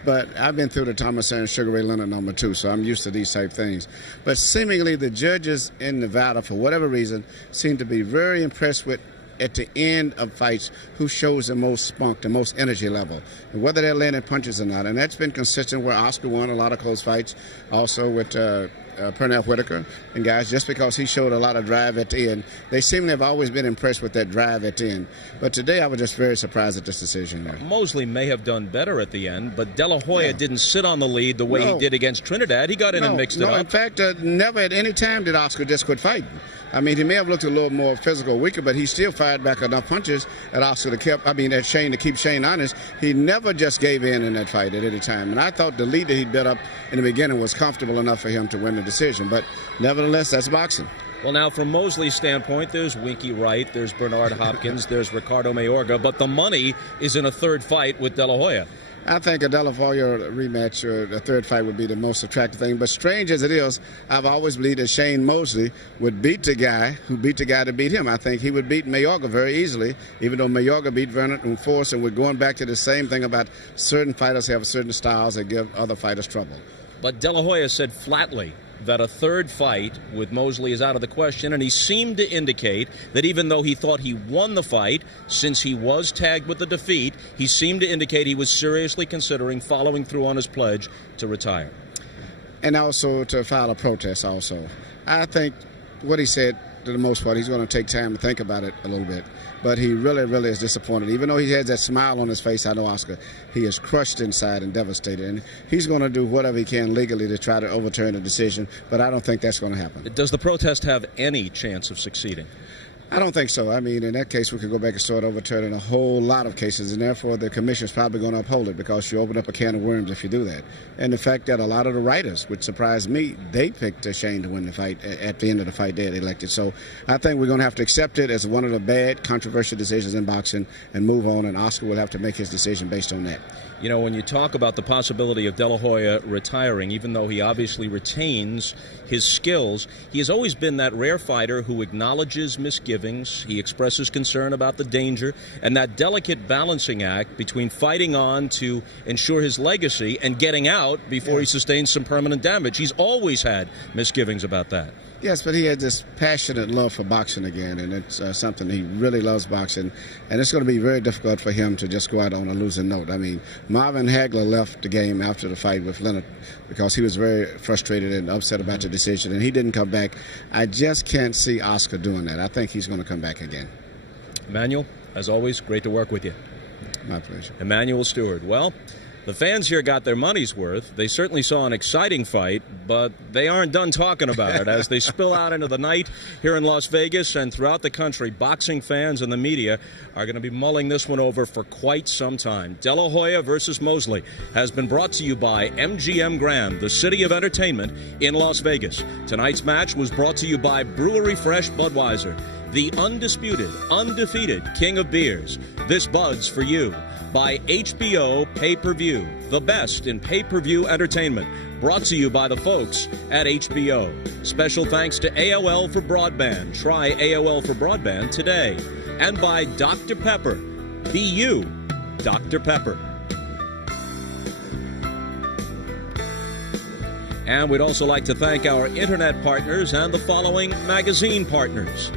But I've been through the Thomas and Sugar Ray Leonard number 2, so I'm used to these type things. But seemingly the judges in Nevada, for whatever reason, seem to be very impressed with, at the end of fights, who shows the most spunk, the most energy level, and whether they're landing punches or not. And that's been consistent where Oscar won a lot of close fights, also with Pernell Whitaker and guys, just because he showed a lot of drive at the end. They seem to have always been impressed with that drive at the end. But today I was just very surprised at this decision there. Mosley may have done better at the end, but De La Hoya didn't sit on the lead the way he did against Trinidad. He got in and mixed it up. In fact, never at any time did Oscar just quit fighting. I mean, he may have looked a little more physical, weaker, but he still fired back enough punches at Oscar at Shane to keep Shane honest. He never just gave in that fight at any time. And I thought the lead that he built up in the beginning was comfortable enough for him to win the decision. But nevertheless, that's boxing. Well, now, from Mosley's standpoint, there's Winky Wright, there's Bernard Hopkins, there's Ricardo Mayorga, but the money is in a third fight with De La Hoya. I think a De La Hoya rematch or a third fight would be the most attractive thing. But strange as it is, I've always believed that Shane Mosley would beat the guy who beat the guy to beat him. I think he would beat Mayorga very easily, even though Mayorga beat Vernon and Force. And we're going back to the same thing about certain fighters have certain styles that give other fighters trouble. But De La Hoya said flatly that a third fight with Mosley is out of the question, and he seemed to indicate that even though he thought he won the fight, since he was tagged with the defeat, he seemed to indicate he was seriously considering following through on his pledge to retire. And also to file a protest also. I think what he said, to the most part, he's going to take time to think about it a little bit. But he really, really is disappointed. Even though he has that smile on his face, I know Oscar, he is crushed inside and devastated. And he's going to do whatever he can legally to try to overturn the decision, but I don't think that's going to happen. Does the protest have any chance of succeeding? I don't think so. I mean, in that case, we could go back and start overturning a whole lot of cases, and therefore the commission's probably going to uphold it because you open up a can of worms if you do that. And the fact that a lot of the writers, which surprised me, they picked Shane to win the fight at the end of the fight they had elected. So I think we're going to have to accept it as one of the bad, controversial decisions in boxing and move on, and Oscar will have to make his decision based on that. You know, when you talk about the possibility of De La Hoya retiring, even though he obviously retains his skills, he has always been that rare fighter who acknowledges misgivings, he expresses concern about the danger, and that delicate balancing act between fighting on to ensure his legacy and getting out before he sustains some permanent damage. He's always had misgivings about that. Yes, but he had this passionate love for boxing again, and it's something he really loves boxing, and it's going to be very difficult for him to just go out on a losing note. I mean, Marvin Hagler left the game after the fight with Leonard because he was very frustrated and upset about the decision, and he didn't come back. I just can't see Oscar doing that. I think he's going to come back again. Emmanuel, as always, great to work with you. My pleasure. Emmanuel Stewart. Well, the fans here got their money's worth. They certainly saw an exciting fight, but they aren't done talking about it. As they spill out into the night here in Las Vegas and throughout the country, boxing fans and the media are going to be mulling this one over for quite some time. De La Hoya versus Mosley has been brought to you by MGM Grand, the city of entertainment in Las Vegas. Tonight's match was brought to you by Brewery Fresh Budweiser, the undisputed, undefeated king of beers. This Bud's for you. By HBO Pay-Per-View, the best in pay-per-view entertainment. Brought to you by the folks at HBO. Special thanks to AOL for Broadband. Try AOL for Broadband today. And by Dr. Pepper. Be you, Dr. Pepper. And we'd also like to thank our internet partners and the following magazine partners.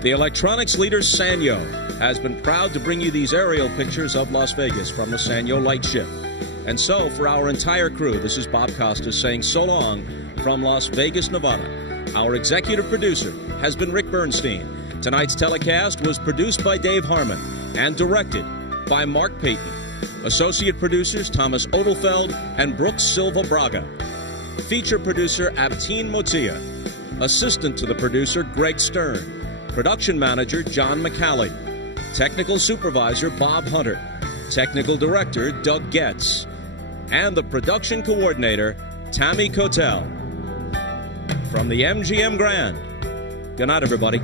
The electronics leader Sanyo has been proud to bring you these aerial pictures of Las Vegas from the Sanyo Lightship. And so, for our entire crew, this is Bob Costas saying so long from Las Vegas, Nevada. Our executive producer has been Rick Bernstein. Tonight's telecast was produced by Dave Harmon and directed by Mark Payton. Associate producers Thomas Odelfeld and Brooks Silva Braga. Feature producer Abtine Motia. Assistant to the producer Greg Stern. Production manager John McCallie. Technical supervisor Bob Hunter. Technical director Doug Getz. And the production coordinator Tammy Cotel. From the MGM Grand. Good night, everybody.